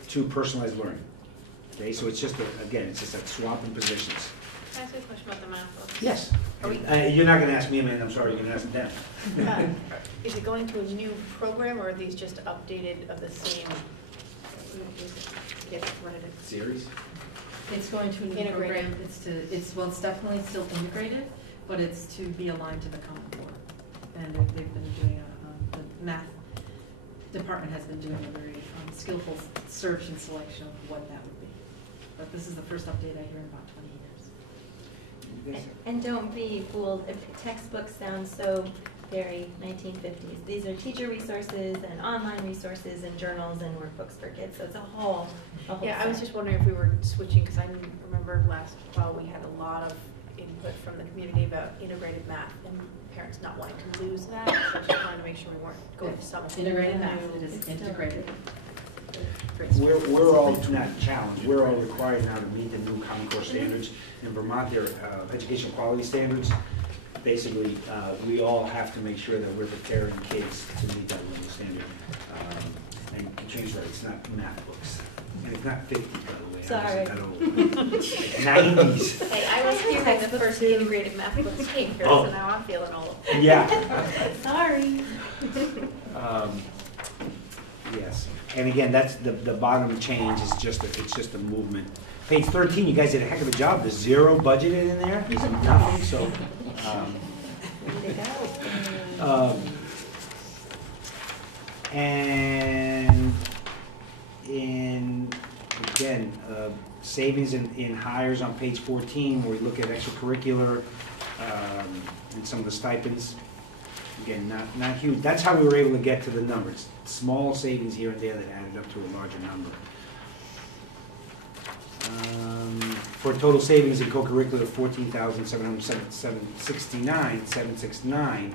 to personalized learning. Okay, so it's just, again, it's just like swapping positions. Can I ask you a question about the math books? Yes. Are we, You're not gonna ask me, man, I'm sorry, you're gonna ask them. is it going to a new program, or are these just updated of the same? Get what it is. Series? It's going to a new Integrated. program, well, it's definitely still integrated, but it's to be aligned to the Common Core. And they've been doing the math department has been doing a very skillful search and selection of what that would be. But this is the first update I hear in about 20 years. And don't be fooled if textbooks sound so very 1950s. These are teacher resources and online resources and journals and workbooks for kids, so it's a whole Yeah, I was set. just wondering if we were switching, because I remember last fall we had a lot of input from the community about integrated math and parents not wanting to lose that. So I just wanted to make sure we weren't going to some Integrated new- math, it is integrated. We're all not challenged, we're all required now to meet the new Common Core standards. In Vermont, their educational quality standards, basically, we all have to make sure that we're preparing kids to meet that level standard. And Katrina's right, it's not math books, and it's not 50, by the way. Sorry. That old. 90s. Hey, I was hearing the first integrated math books came here, Oh. so now I'm feeling all of it. Yeah. Sorry. Yes, and again, that's the bottom change is just, it's just a movement. Page 13, you guys did a heck of a job, there's zero budgeted in there, there's nothing, so. Way to go. And again, savings in hires on page 14, where we look at extracurricular and some of the stipends. Again, not huge. That's how we were able to get to the numbers. Small savings here and there that added up to a larger number. For total savings in co-curricular of $14,769,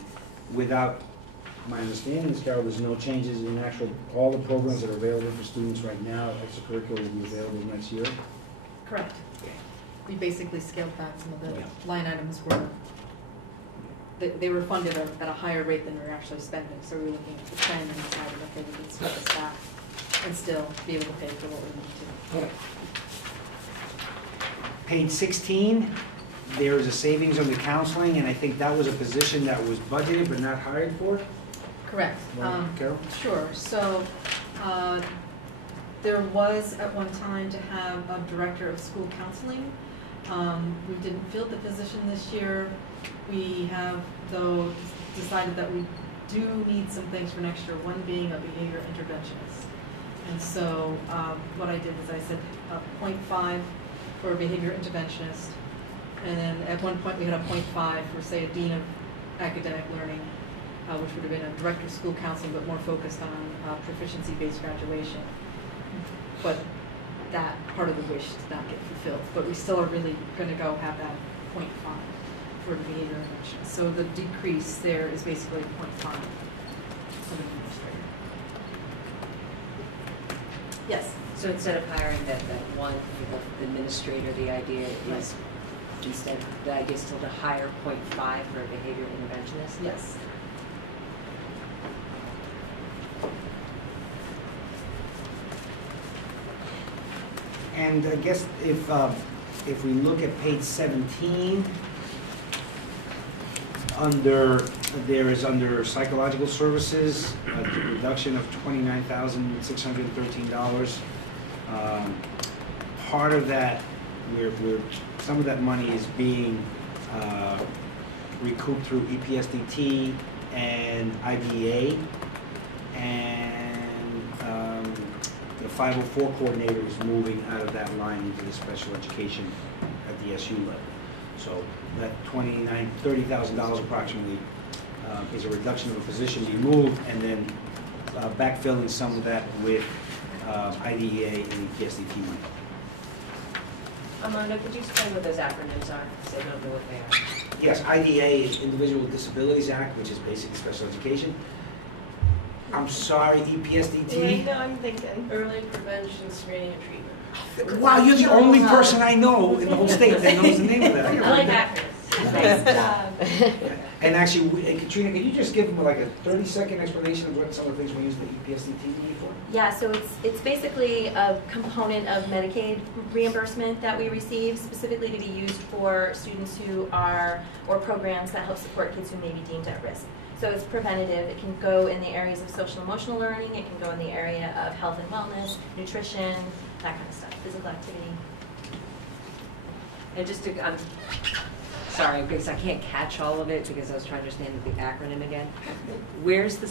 without, my understanding is, Carol, there's no changes in all the programs that are available for students right now. Extracurricular will be available next year. Correct. We basically scaled back some of the line items were, they were funded at a higher rate than we were actually spending, so we were looking at the trend and decided, okay, we could switch this back and still be able to pay for what we need to. Okay. Page 16, there is a savings on the counseling, and I think that was a position that was budgeted but not hired for. Correct. Carol? Sure. So there was at one time to have a director of school counseling. We didn't fill the position this year. We have, though, decided that we do need some things for next year, one being a behavior interventionist. And so what I did was I said 0.5 for a behavior interventionist. And then at one point we had a 0.5 for, say, a dean of academic learning, which would have been a director of school counseling, but more focused on proficiency-based graduation. But that part of the wish did not get fulfilled. But we still are really going to go have that 0.5 for the behavior intervention. So the decrease there is basically 0.5 for the administrator. Yes. So instead of hiring that one for the administrator, the idea is instead, the idea is still to hire 0.5 for a behavior interventionist? Yes. And I guess if we look at page 17, under psychological services, a reduction of $29,613. Part of that, some of that money is being recouped through EPSDT and IDEA, and the 504 coordinator is moving out of that line into the special education at the SU level. So that $30,000 approximately is a reduction of a position being moved, and then backfilling some of that with IDEA and EPSDT money. Armando, could you explain what those acronyms are, because I don't know what they are? Yes, IDEA is Individual Disabilities Act, which is basically special education. I'm sorry, EPSDT? No, I'm thinking. Early prevention, screening, and treatment. Wow, you're the only person I know in the whole state that knows the name of that. I like acronyms. Nice job. And actually, and Katrina, can you just give them like a 30-second explanation of what some of the things we use the EPSDT for? Yeah, so it's basically a component of Medicaid reimbursement that we receive specifically to be used for students who are, or programs that help support kids who may be deemed at risk. So it's preventative. It can go in the areas of social emotional learning. It can go in the area of health and wellness, nutrition, that kind of stuff, physical activity. And just to, I'm sorry, because I can't catch all of it because I was trying to understand the acronym again. Where's the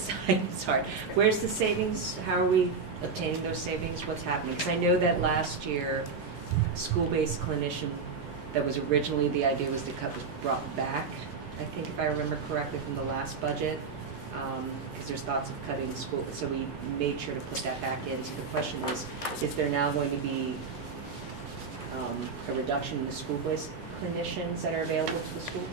where's the savings? How are we obtaining those savings? What's happening? Because I know that last year, school-based clinician, that was originally the idea was to cut, was brought back. I think if I remember correctly from the last budget, because there's thoughts of cutting school, so we made sure to put that back in. So the question is there now going to be a reduction in the school-based clinicians that are available to the school?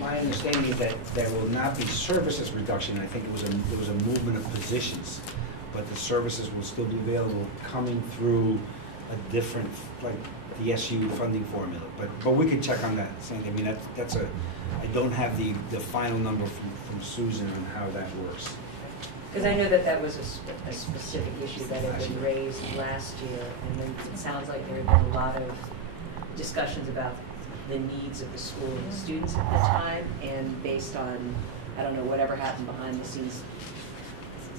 My understanding is that there will not be services reduction. I think it was a movement of positions, but the services will still be available coming through a different, like the SU funding formula. But we could check on that, Sandy. I mean, that's a, I don't have the final number from Susan on how that works. Because I know that that was a specific issue that had been raised last year, and then it sounds like there had been a lot of discussions about the needs of the school and the students at the time, and based on, I don't know, whatever happened behind the scenes,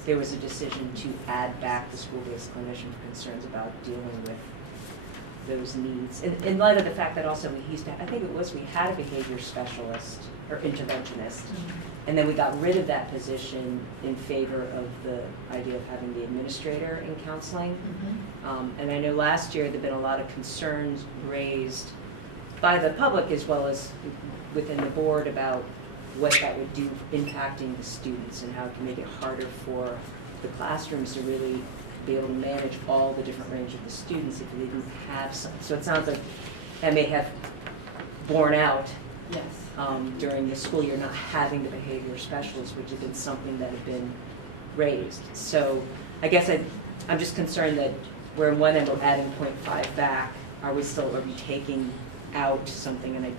there was a decision to add back the school-based clinician for concerns about dealing with those needs. In light of the fact that also we used to, I think it was, we had a behavior specialist or interventionist, and then we got rid of that position in favor of the idea of having the administrator in counseling. And I know last year there had been a lot of concerns raised by the public as well as within the board about what that would do impacting the students and how it can make it harder for the classrooms to really be able to manage all the different range of the students if they didn't have some. So it sounds like that may have borne out during the school year, not having the behavior specialists, which had been something that had been raised. So I guess I'm just concerned that we're in one end we're adding 0.5 back. Are we taking out something? And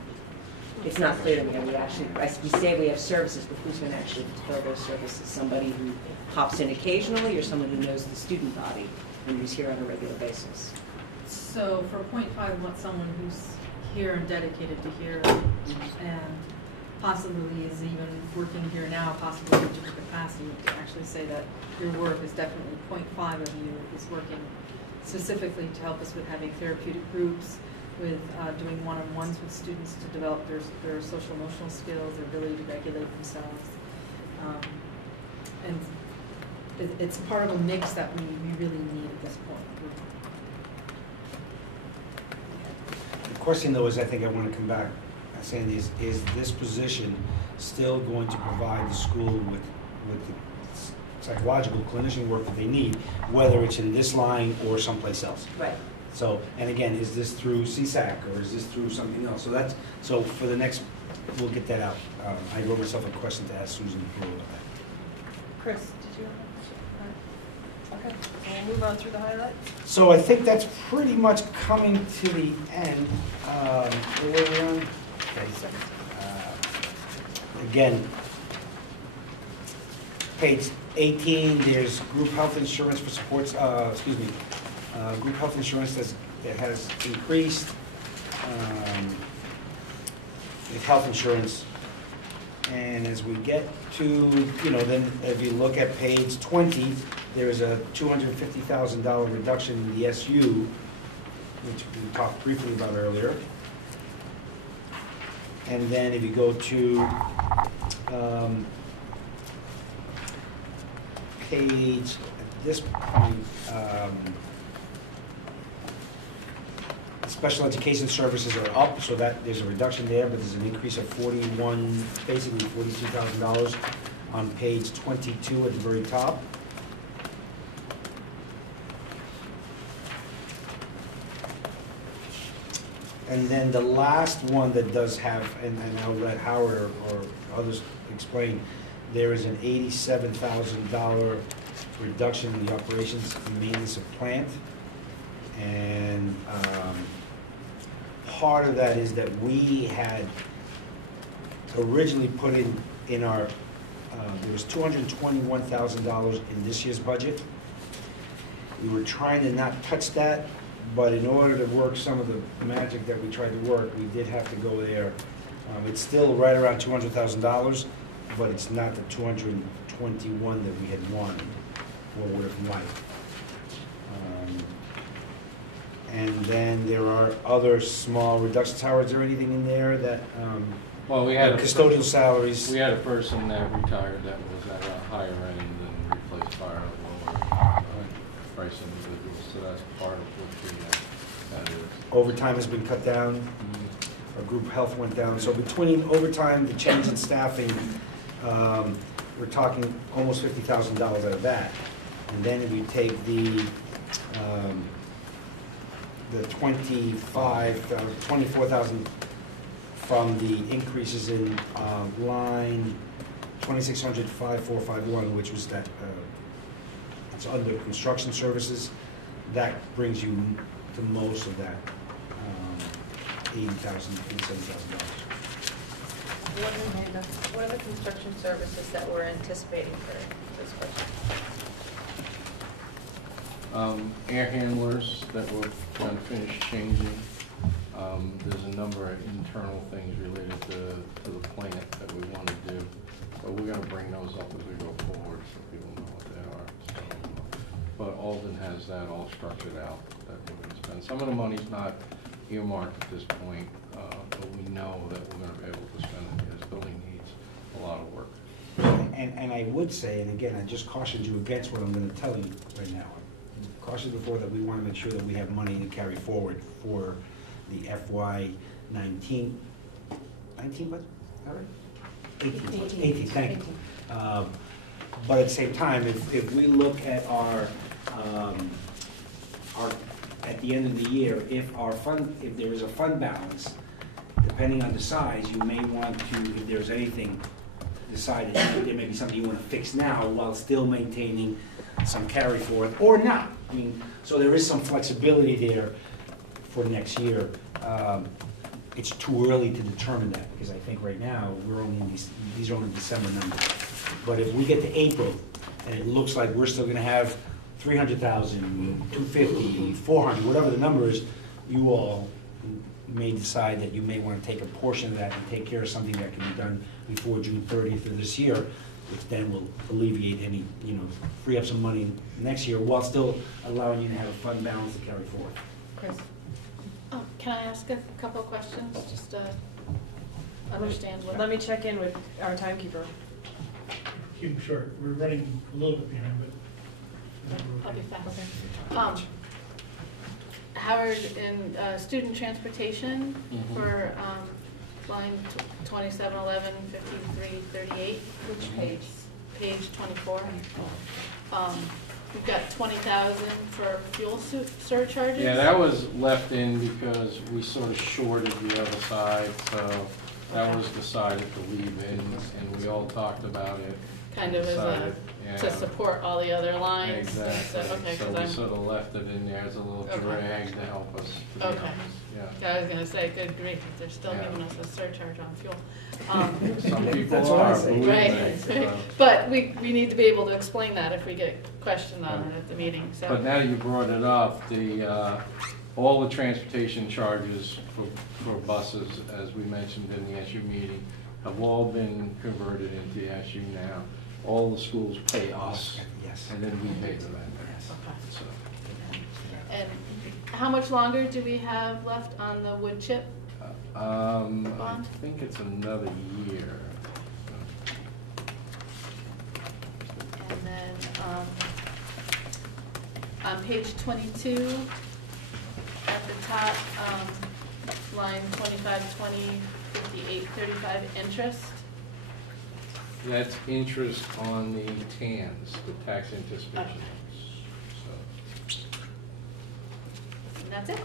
it's not clear to me. We say we have services, but who's going to actually fulfill those services? Somebody who pops in occasionally, or someone who knows the student body and who's here on a regular basis? So for 0.5, we want someone who's here and dedicated to here, and possibly is even working here now, possibly in a different capacity, to actually say that your work is definitely 0.5 of you is working specifically to help us with having therapeutic groups, with doing one-on-ones with students to develop their social emotional skills, their ability to regulate themselves. And it's part of a mix that we really need at this point. The question though is, I think I want to come back, Sandy, is this position still going to provide the school with the psychological clinician work that they need, whether it's in this line or someplace else? Right. So, and again, is this through CSAC or is this through something else? So for the next, we'll get that out. I wrote myself a question to ask Susan about that. Chris, did you have a question? Okay, we'll move on through the highlights. So I think that's pretty much coming to the end. Where are we on? Okay. Again, page 18, there's group health insurance for supports, group health insurance that has increased. With health insurance. And as we get to, then if you look at page 20, there is a $250,000 reduction in the SU, which we talked briefly about earlier. And then if you go to page, at this point, special education services are up, so that there's a reduction there, but there's an increase of basically $42,000 on page 22 at the very top. And then the last one that does have, and I'll let Howard or others explain, there is an $87,000 reduction in the operations and maintenance of plant. And part of that is that we had originally put in our, there was $221,000 in this year's budget. We were trying to not touch that, but in order to work some of the magic that we tried to work, we did have to go there. It's still right around $200,000, but it's not the 221 that we had wanted or would have liked. And then there are other small reductions. Howard, is there anything in there that, well, we had custodial salaries? We had a person that retired that was at a higher end and replaced by a lower price individual, so that's part of what that is. Overtime has been cut down. Our group health went down. So between overtime, the change in staffing, we're talking almost $50,000 out of that. And then if you take the 24,000 from the increases in line 2600-5451, which was that, it's under construction services, that brings you to most of that $80,000, $87,000. What are the construction services that we're anticipating for this question? Air handlers that we're going to finish changing. There's a number of internal things related to the plant that we want to do, but we're going to bring those up as we go forward so people know what they are. So, but Alden has that all structured out that we're going to spend. Some of the money's not earmarked at this point, but we know that we're going to be able to spend it because the building needs a lot of work. And I would say, and again, I just cautioned you against what I'm going to tell you right now. I cautioned before that we want to make sure that we have money to carry forward for the FY 19 budget, all right? 18, thank you. But at the same time, if we look at our at the end of the year, if there is a fund balance, depending on the size, you may want to, if there's anything decided, there may be something you want to fix now while still maintaining some carry forward, or not. I mean, so there is some flexibility there for next year. It's too early to determine that, because I think right now, we're only in these are only December numbers. But if we get to April, and it looks like we're still gonna have 300,000, 250, 400, whatever the number is, you all may decide that you may want to take a portion of that and take care of something that can be done before June 30th of this year, which then will alleviate any, free up some money next year while still allowing you to have a fund balance to carry forward. Chris? Can I ask a couple of questions, just to understand what? Let me check in with our timekeeper. Keep it short. We're running a little bit behind, but I'll be fast. Howard, in student transportation for line 2711, 5338. Which page? Page 24. We've got 20,000 for fuel surcharges. Yeah, that was left in because we sort of shorted the other side, so that was decided to leave in, and we all talked about it. Kind of as to support all the other lines. Exactly. So we sort of left it in there as a little drag to help us. To okay. Yeah. I was going to say, good grief, they're still giving us a surcharge on fuel. Some people That's are, right. But we need to be able to explain that if we get questioned on it at the meeting. So. But now you brought it up, all the transportation charges for buses, as we mentioned in the SU meeting, have all been converted into the SU now. All the schools pay us, yes, and then we pay them. Yes. Okay. So. And how much longer do we have left on the wood chip? I think it's another year. And then on page 22, at the top, line 2520, 5835, interest. That's interest on the TANs, the tax anticipation. So. And that's it.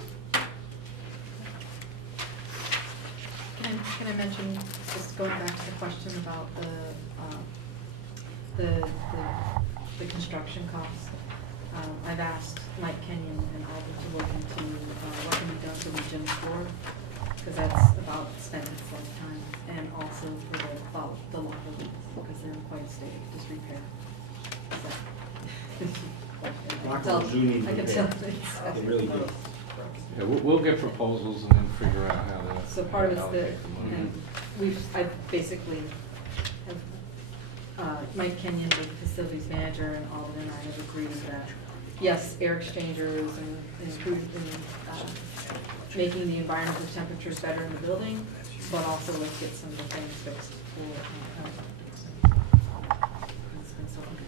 Can I mention, just going back to the question about the construction costs? I've asked Mike Kenyon and Alden to look into what can be done to the gym floor, because that's about spending full time, and also also for the locker rooms, because they're in quite a state of disrepair. So, Locker rooms do need I can repair. tell. They really do. Yeah, we'll get proposals and then figure out how to. So part of it's allocate the money. and I basically have, Mike Kenyon, the facilities manager, and Alden and I have agreed that, yes, air exchangers and making the environmental temperatures better in the building, but also let's get some of the things fixed for, it's been so underpaid.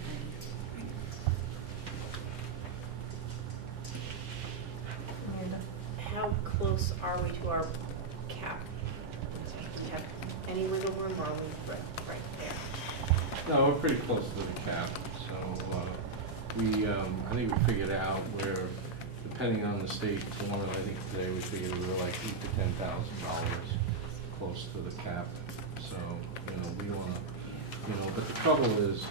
How close are we to our cap? Do we have any wiggle room, or are we right there? No, we're pretty close to the cap, so I think we figured out where, depending on the state formula, I think today we figured we were like $8,000 to $10,000 close to the cap. So, we want to, but the trouble is,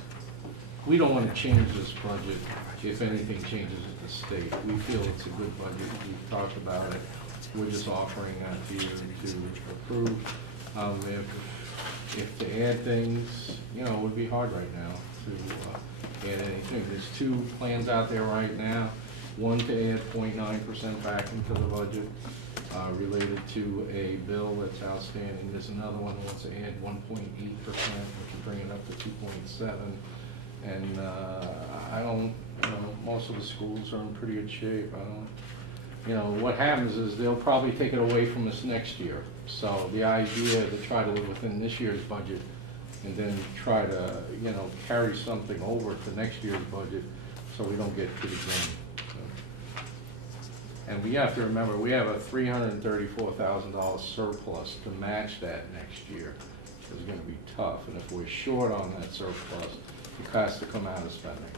we don't want to change this budget if anything changes at the state. We feel it's a good budget. We've talked about it. We're just offering that to you to approve. If to add things, it would be hard right now to add anything. There's two plans out there right now. One to add 0.9% back into the budget related to a bill that's outstanding. There's another one that wants to add 1.8%, which would bring it up to 2.7. And I don't, most of the schools are in pretty good shape. What happens is they'll probably take it away from us next year. So the idea to try to live within this year's budget and then try to, carry something over to next year's budget so we don't get to the game. So. And we have to remember, we have a $334,000 surplus to match that next year. It's going to be tough. And if we're short on that surplus, it has to come out of spending,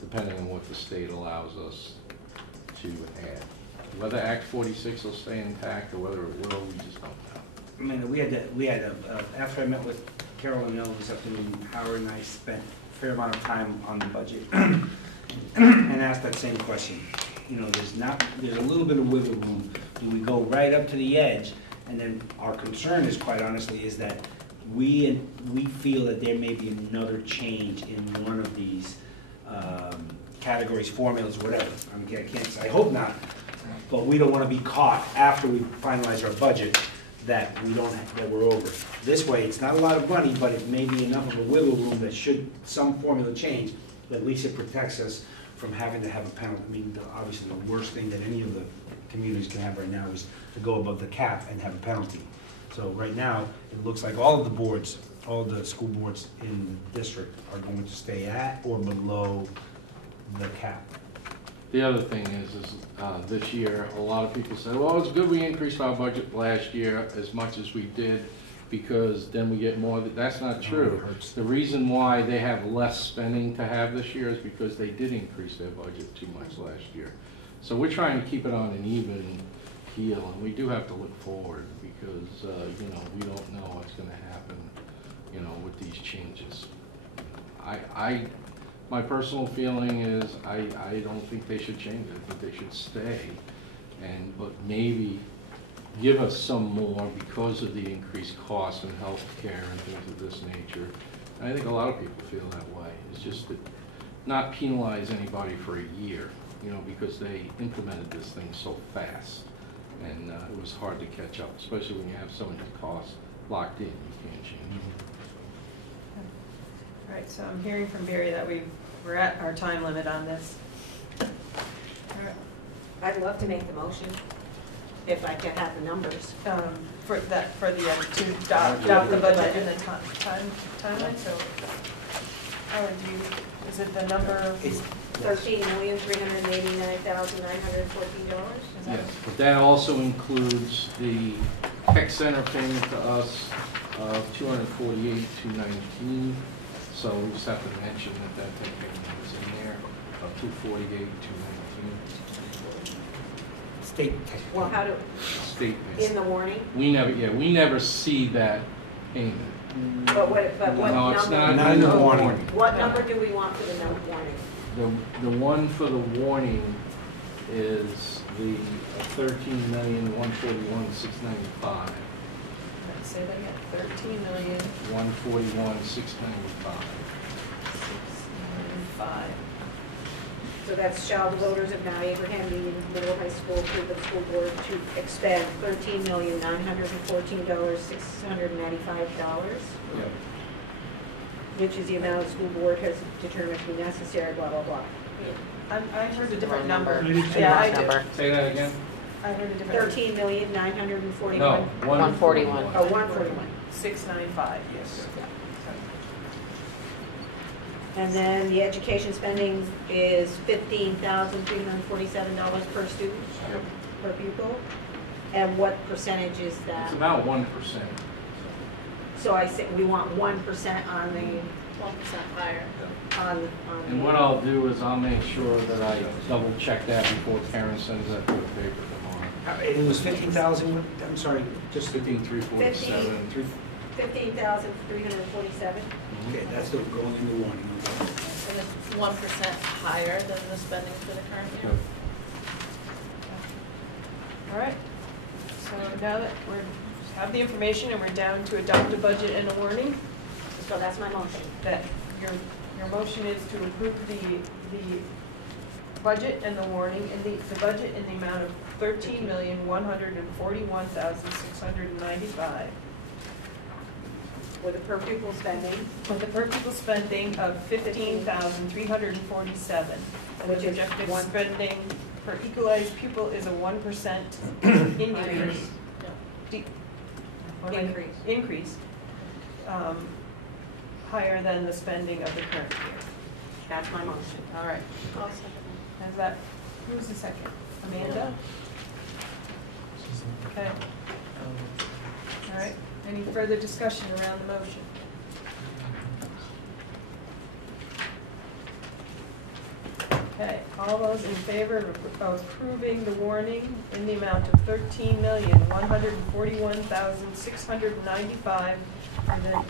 depending on what the state allows us to add. Whether Act 46 will stay intact or whether it will, we just don't know. I mean, after I met with Carol and Mel this afternoon, Howard and I spent a fair amount of time on the budget and asked that same question. There's a little bit of wiggle room. Do we go right up to the edge? And then our concern is, quite honestly, is that we feel that there may be another change in one of these categories, formulas, whatever. I hope not, but we don't want to be caught after we finalize our budget that we're over. This way, it's not a lot of money, but it may be enough of a wiggle room that should some formula change, at least it protects us from having to have a penalty. I mean, obviously, the worst thing that any of the communities can have right now is to go above the cap and have a penalty. So right now, it looks like all of the boards, all the school boards in the district are going to stay at or below the cap. The other thing is this year, a lot of people say, well, it's good we increased our budget last year as much as we did because then we get more. That's not true. The reason why they have less spending to have this year is because they did increase their budget too much last year. So we're trying to keep it on an even keel, and we do have to look forward because, we don't know what's going to happen, with these changes. My personal feeling is I don't think they should change it. I think they should stay, but maybe give us some more because of the increased costs in health care and things of this nature. And I think a lot of people feel that way. It's just that not penalize anybody for a year, because they implemented this thing so fast. And it was hard to catch up, especially when you have so many costs locked in, you can't change them. All right, so I'm hearing from Barry that we're at our time limit on this. I'd love to make the motion, if I could have the numbers. For the to adopt the budget and the timeline. So, Howard, is it the number? It's $13,389,914. Yes, but that also includes the tech center payment to us of $248,219. So we just have to mention that tech payment is in there of $248,219. State tech. Well, how do, State payment. in the warning? We never see that payment. But what No, number? it's not in the warning. What number do we want for the warning? The one for the warning is the $13,141,695. Let's say that again, 13,141,695. 141,695. So that's shall the voters of Mount Abraham Union Middle High School approve the school board to expend $13,914,695, Yep. which is the amount the school board has determined to be necessary, blah, blah, blah. I heard a different number. Maybe it's Yeah, I the did. Say that again? I heard a different. 13,941. No, 141. Oh, 141. 695, yes. And then the education spending is $15,347 per student, per pupil. And what percentage is that? It's about 1%. So I said, we want 1% on the, 1% higher. on the. And what I'll do is I'll make sure that I double check that before Karen sends that to the paper tomorrow. It was 15,000, I'm sorry, just 15,347. 15,347. Okay, that's the going in the warning. Okay. And it's 1% higher than the spending for the current year. Good. All right. So now that we have the information and we're down to adopt a budget and a warning, So that's my motion. that your motion is to approve the budget and the warning, and the budget in the amount of $13,141,695. With a per pupil spending, With a per pupil spending of $15,347. And the Which is projected one- spending per equalized pupil is a 1% increase. De- what am I- Increase. Increase, higher than the spending of the current year. that's my motion. All right. I'll second Is that, who's the second? Amanda? Okay. All right. Any further discussion around the motion? Okay, all those in favor of approving the warning in the amount of $13,141,695 and then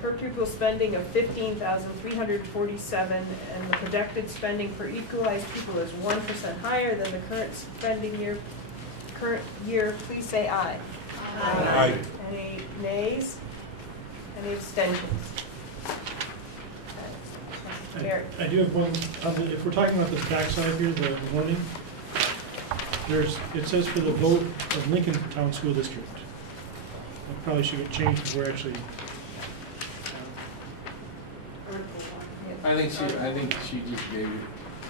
per pupil spending of $15,347 and the projected spending per equalized pupil is 1% higher than the current year, please say aye. Aye. Any nays? Any abstentions? Okay. I do have one, if we're talking about this backside here, the warning, it says for the vote of Lincoln Town School District. That probably should get changed because we're actually, I think she just gave you,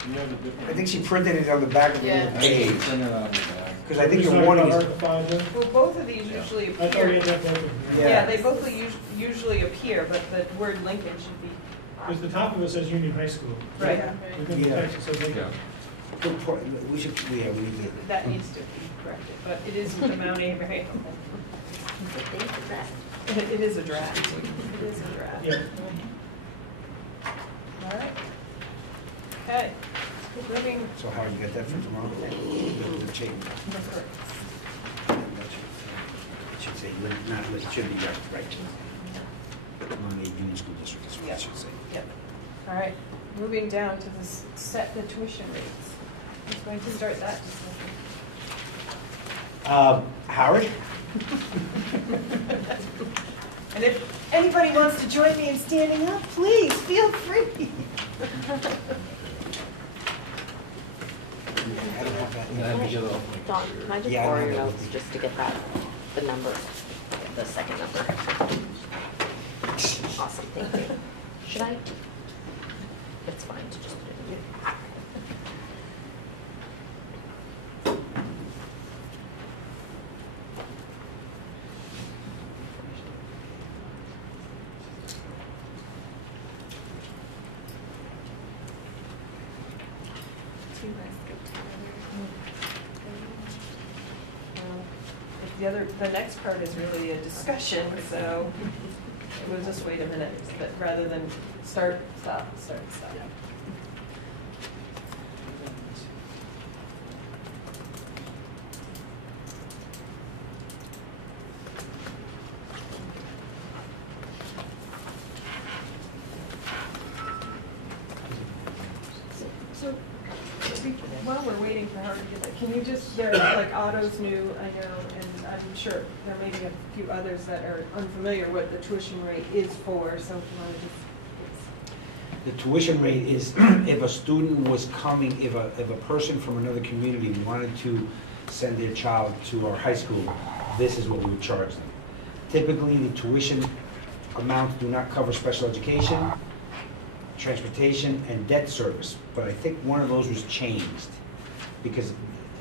you have a different. I think she printed it on the back of the Yeah. little I think she page. printed it on the back. Because I think We're your talking warning about is, Article 5 then? Well, both of these usually I thought we appear. had that broken. Yeah, they both usually appear, but the word Lincoln should be. Because the top of it says Union High School. Right. Within the Yeah. text it says Lincoln. good point. We should, we need to. That needs to be corrected, but it is the Mount Abraham. It is a draft. It is a draft. Yeah. All right. Okay. Moving. So how you get that for tomorrow? The change. It should say, not, it should be right. Mount Union School District is what it should say. Yep. All right. Moving down to set the tuition rates. Who's going to start that discussion? Howard? And if anybody wants to join me in standing up, please feel free. I don't have that. I have to get off my Dawn, computer. can I just Yeah, I borrow know your that notes would be- just to get that, the number, the second number? Awesome, thank you. Should I? It's fine to just put it in. The next part is really a discussion, so we'll just wait a minute, but rather than start, stop, start, stop. So, while we're waiting for her to get the can you just, there, like Otto's new, I know, and I'm sure there may be a few others that are unfamiliar what the tuition rate is for, so if you want to just. The tuition rate is if a student was coming, if a person from another community wanted to send their child to our high school, this is what we would charge them. Typically, the tuition amounts do not cover special education, transportation, and debt service, but I think one of those was changed. Because,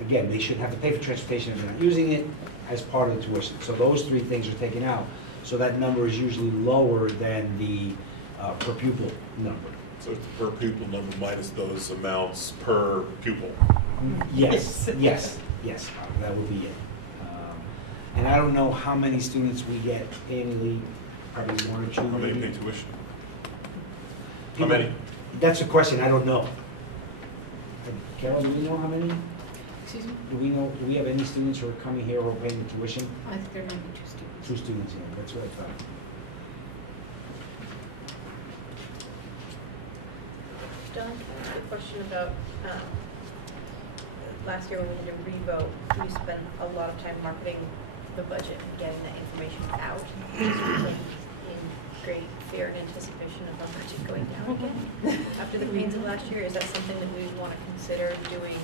again, they shouldn't have to pay for transportation if they're not using it as part of the tuition. So those three things are taken out. So that number is usually lower than the per pupil number. So it's the per pupil number minus those amounts per pupil. Yes, yes, yes, that would be it. And I don't know how many students we get annually, probably one or two. How many maybe. pay tuition? People- How many? That's a question, I don't know. Carol, do we know how many? Excuse me? Do we have any students who are coming here who are paying the tuition? I think there might be 2 students. 2 students, yeah, that's what I thought. Don, can I ask a question about, last year when we had to revote, we spent a lot of time marketing the budget and getting that information out. Just really in great fear and anticipation of our budget going down again. After the pains of last year, is that something that we would want to consider doing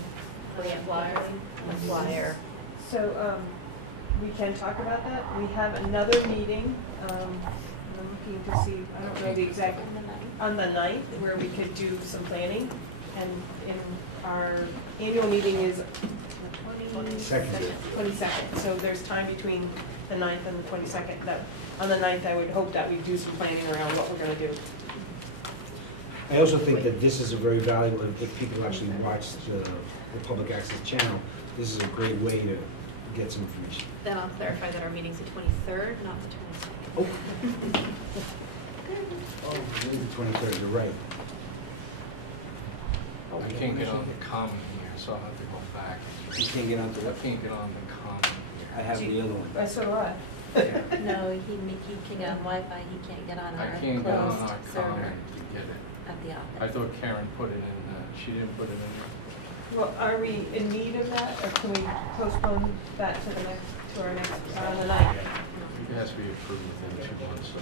for the flyer? A flyer. So, we can talk about that. We have another meeting, I'm looking to see, I don't know the exact, on the 9th, where we could do some planning. And in our annual meeting is the 22nd. So there's time between the 9th and the 22nd. That, on the 9th, I would hope that we do some planning around what we're gonna do. I also think that this is a very valuable, if people actually watch the public access channel, this is a great way to get some information. Then I'll clarify that our meeting's the 23rd, not the 22nd. Oh. Oh, maybe the 23rd, you're right. I can't get on the common here, so I'll have to go back. You can't get onto I that? can't get on the common I here. have the other one. So do I. No, he can get on Wi-Fi, he can't get on I our can't get on closed our server common to get it. at the I office. thought Karen put it in, she didn't put it in there. Well, are we in need of that, or can we postpone that to the next, to our next, on the 9th? It has to be approved within 2 months, so.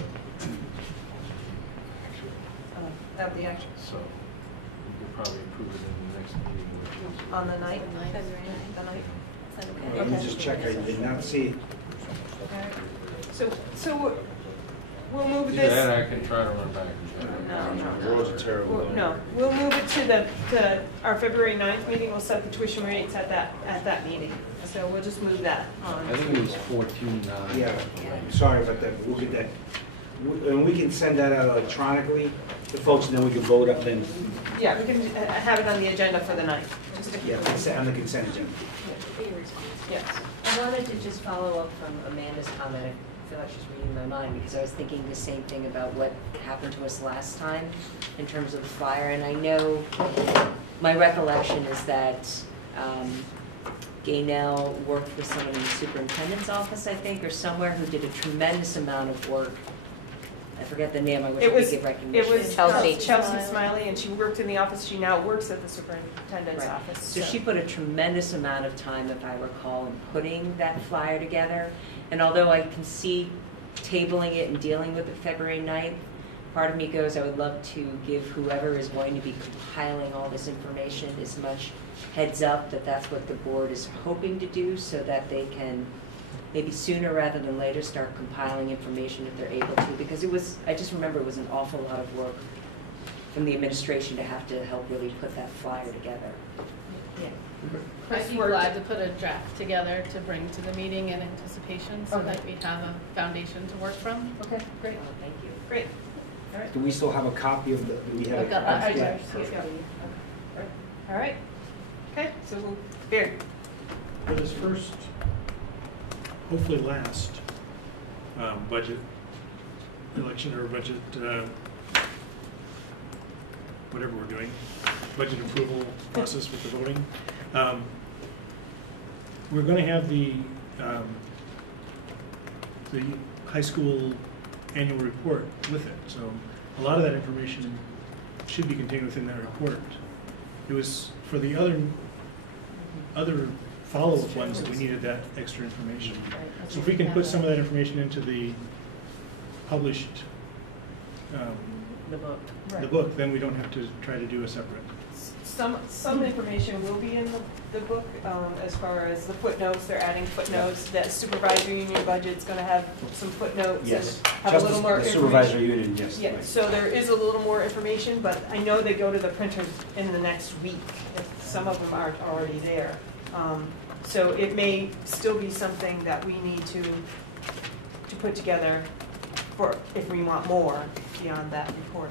Actually, At the action. so we could probably approve it in the next meeting, which is. On the 9th? February 9th. The 9th. Is that okay? Let me just check, I did not see it. Okay. So we'll move Either this. that, I can try to run back. No. The world's a terrible. No, we'll move it to our February 9th meeting. We'll set the tuition rates at that meeting. So we'll just move that on. I think it was 14.9. Yeah, sorry about that, we'll get that. And we can send that out electronically to folks, and then we can vote up and, Yeah, we can have it on the agenda for the 9th. Just to keep yeah, on the consent agenda. Yes. I wanted to just follow up from Amanda's comment. I feel like she's reading my mind because I was thinking the same thing about what happened to us last time in terms of the flyer. And I know my recollection is that Gaynell worked with someone in the superintendent's office, I think, or somewhere who did a tremendous amount of work. I forget the name, I wish I could give recognition. It was Chelsea. Chelsea Smiley, and she worked in the office. She now works at the superintendent's Right. office. So she put a tremendous amount of time, if I recall, in putting that flyer together. And although I can see tabling it and dealing with it February 9th, part of me goes, I would love to give whoever is going to be compiling all this information as much heads up that that's what the board is hoping to do so that they can maybe sooner rather than later start compiling information if they're able to. Because it was, I just remember it was an awful lot of work from the administration to have to help really put that flyer together. I'd be glad to put a draft together to bring to the meeting in anticipation so that we have a foundation to work from. Okay, great. Oh, thank you. Great. All right. Do we still have a copy of the, do we have a I've got copy? that. Yeah. All right. Okay, so we'll, Beard. For this first, hopefully last, budget election or budget, whatever we're doing, budget approval process with the voting, we're going to have the high school annual report with it. So a lot of that information should be contained within that report. It was for the other other follow-up ones that we needed that extra information. So if we can put some of that information into the published, The book. the book, then we don't have to try to do a separate. Some information will be in the book, as far as the footnotes. They're adding footnotes. That supervisory union budget's gonna have some footnotes Yes, and have a just little more the information. supervisory union, yes. Yeah, right. so there is a little more information, but I know they go to the printers in the next week. If some of them aren't already there. So it may still be something that we need to put together for, if we want more beyond that report.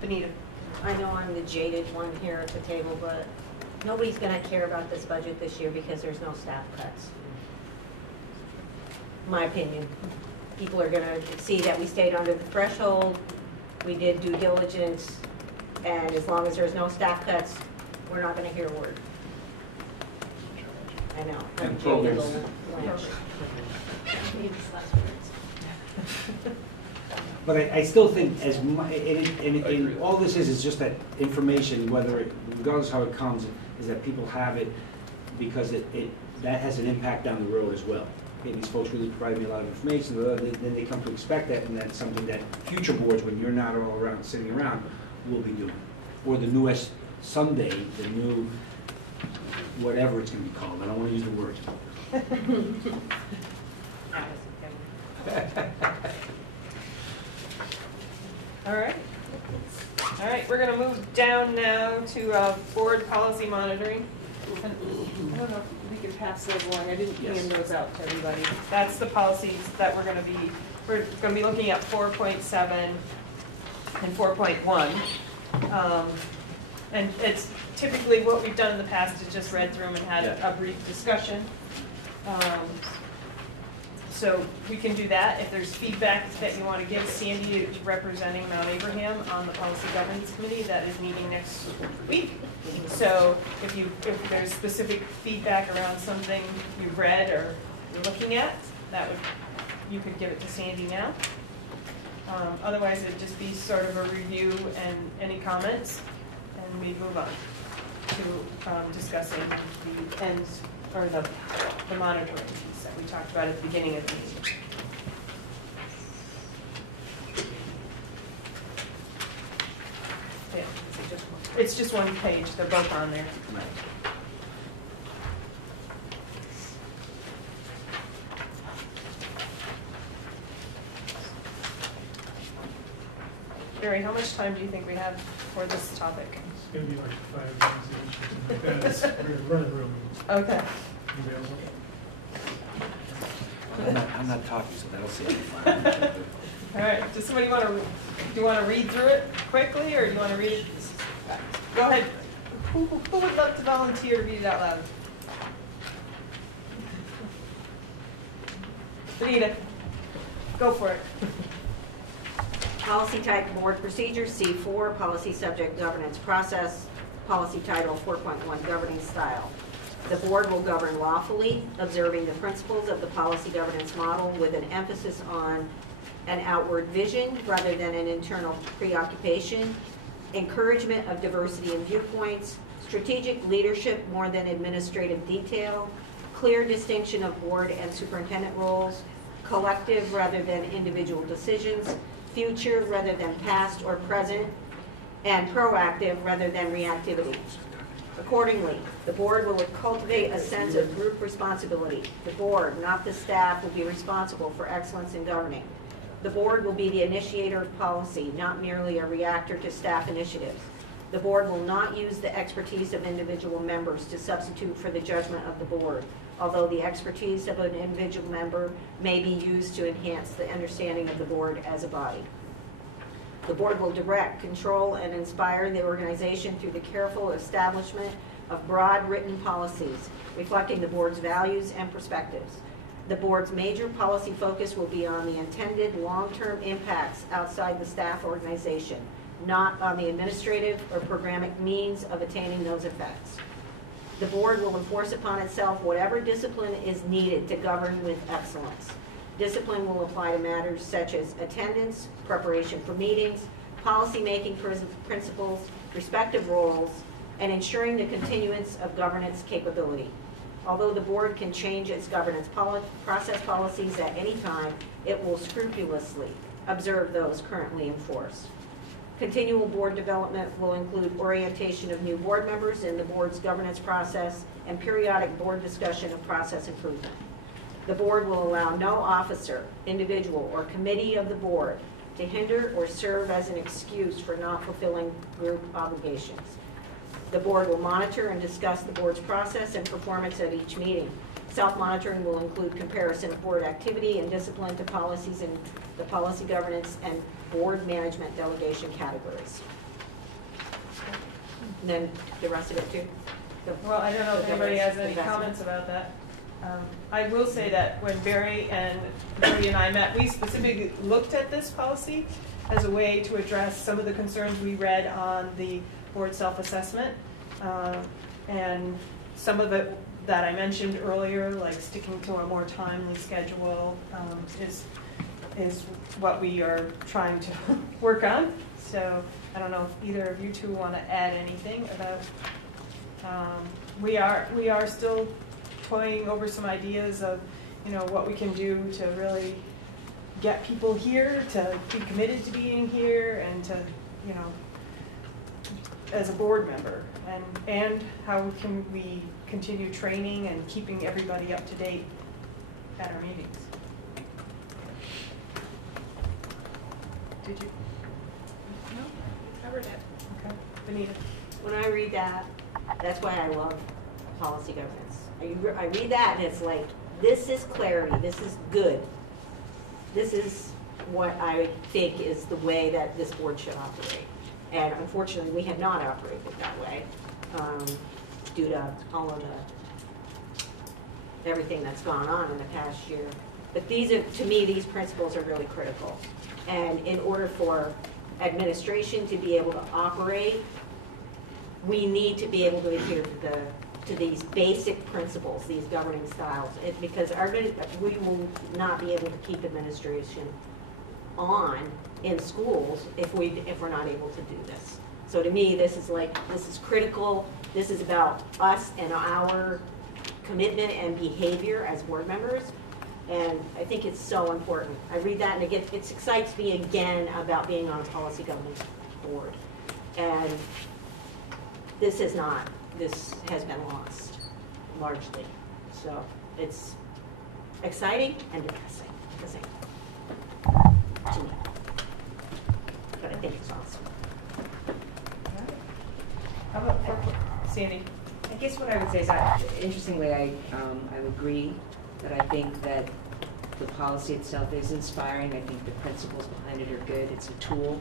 Benita? I know I'm the jaded one here at the table, but nobody's gonna care about this budget this year because there's no staff cuts. My opinion. People are gonna see that we stayed under the threshold, we did due diligence, and as long as there's no staff cuts, we're not gonna hear a word. I know, I'm And jaded programs. little wench. But I still think as and all this is just that information, whether it, regardless how it comes, is that people have it because that has an impact down the road as well. Okay, these folks really provide me a lot of information, then they come to expect that, and that's something that future boards, when you're not all around, sitting around, will be doing. Or the newest, someday, the new, whatever it's gonna be called, I don't wanna use the word. All right. All right, we're gonna move down now to board policy monitoring. And I don't know if we could pass those along. I didn't hand those out to everybody. That's the policies that we're gonna be looking at 4.7 and 4.1. And it's typically what we've done in the past is just read through them and had a brief discussion. So we can do that. If there's feedback that you want to give, Sandy is representing Mount Abraham on the Policy Governance Committee that is meeting next week. So if there's specific feedback around something you've read or you're looking at, you could give it to Sandy now. Otherwise, it'd just be sort of a review and any comments, and we move on to discussing the ends or the monitoring piece that we talked about at the beginning of the meeting. Yeah, it's just one page. They're both on there. Right. Barry, how much time do you think we have for this topic? It's gonna be like 5 minutes each. We're running room. Okay. I'm not talking, so that'll save me 5 minutes. All right. Does somebody do you want to read through it quickly, or do you want to read it? Go ahead. Who would love to volunteer to read it out loud? Benita, go for it. Policy type board procedures, C4, policy subject governance process, policy title 4.1 governing style. The board will govern lawfully, observing the principles of the policy governance model with an emphasis on an outward vision rather than an internal preoccupation, encouragement of diversity in viewpoints, strategic leadership more than administrative detail, clear distinction of board and superintendent roles, collective rather than individual decisions, future rather than past or present, and proactive rather than reactivity. Accordingly, the board will cultivate a sense of group responsibility. The board, not the staff, will be responsible for excellence in governing. The board will be the initiator of policy, not merely a reactor to staff initiatives. The board will not use the expertise of individual members to substitute for the judgment of the board, although the expertise of an individual member may be used to enhance the understanding of the board as a body. The board will direct, control, and inspire the organization through the careful establishment of broad written policies reflecting the board's values and perspectives. The board's major policy focus will be on the intended long-term impacts outside the staff organization, not on the administrative or programmatic means of attaining those effects. The board will enforce upon itself whatever discipline is needed to govern with excellence. Discipline will apply to matters such as attendance, preparation for meetings, policy-making principles, respective roles, and ensuring the continuance of governance capability. Although the board can change its governance process policies at any time, it will scrupulously observe those currently in force. Continual board development will include orientation of new board members in the board's governance process and periodic board discussion of process improvement. The board will allow no officer, individual, or committee of the board to hinder or serve as an excuse for not fulfilling group obligations. The board will monitor and discuss the board's process and performance at each meeting. Self-monitoring will include comparison of board activity and discipline to policies in the policy governance and board management delegation categories. And then the rest of it too. Well, I don't know if anybody has any investment. comments about that. I will say that when Barry and I met, we specifically looked at this policy as a way to address some of the concerns we read on the board self-assessment. And some of it that I mentioned earlier, like sticking to a more timely schedule, is what we are trying to work on. So I don't know if either of you two want to add anything about. We are still toying over some ideas of, what we can do to really get people here, to be committed to being here, and to, as a board member, and how can we continue training and keeping everybody up to date at our meetings. Did you? No, covered it. Okay. Benita. When I read that, that's why I love policy governance. I read that and it's like, this is clarity, this is good. This is what I think is the way that this board should operate. And unfortunately, we have not operated that way due to all of everything that's gone on in the past year. But to me, these principles are really critical. And in order for administration to be able to operate, we need to be able to adhere to these basic principles, these governing styles, because we will not be able to keep administration on in schools if we're not able to do this. So to me, this is critical. This is about us and our commitment and behavior as board members. And I think it's so important. I read that and it excites me again about being on a policy governance board. And this has been lost, largely. So it's exciting and depressing at the same time, to me. But I think it's awesome. How about Sandy? I guess what I would say is that, interestingly, I would agree that I think that the policy itself is inspiring. I think the principles behind it are good. It's a tool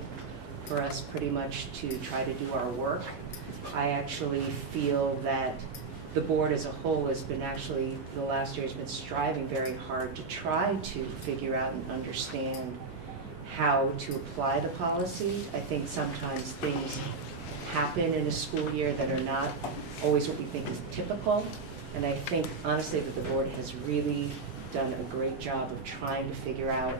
for us pretty much to try to do our work. I actually feel that the board as a whole has been the last year has been striving very hard to try to figure out and understand how to apply the policy. I think sometimes things happen in a school year that are not always what we think is typical. And I think, honestly, that the board has really done a great job of trying to figure out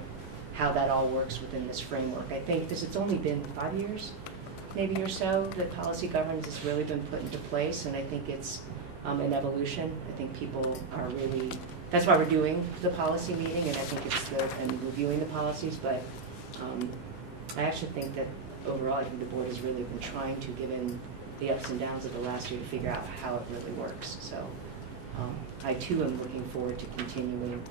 how that all works within this framework. I think it's only been 5 years, maybe or so, that policy governance has really been put into place, and I think it's an evolution. I think people are really, that's why we're doing the policy meeting, and I think it's and reviewing the policies, but I actually think that overall, I think the board has really been trying to, given the ups and downs of the last year, to figure out how it really works. So I too am looking forward to continuing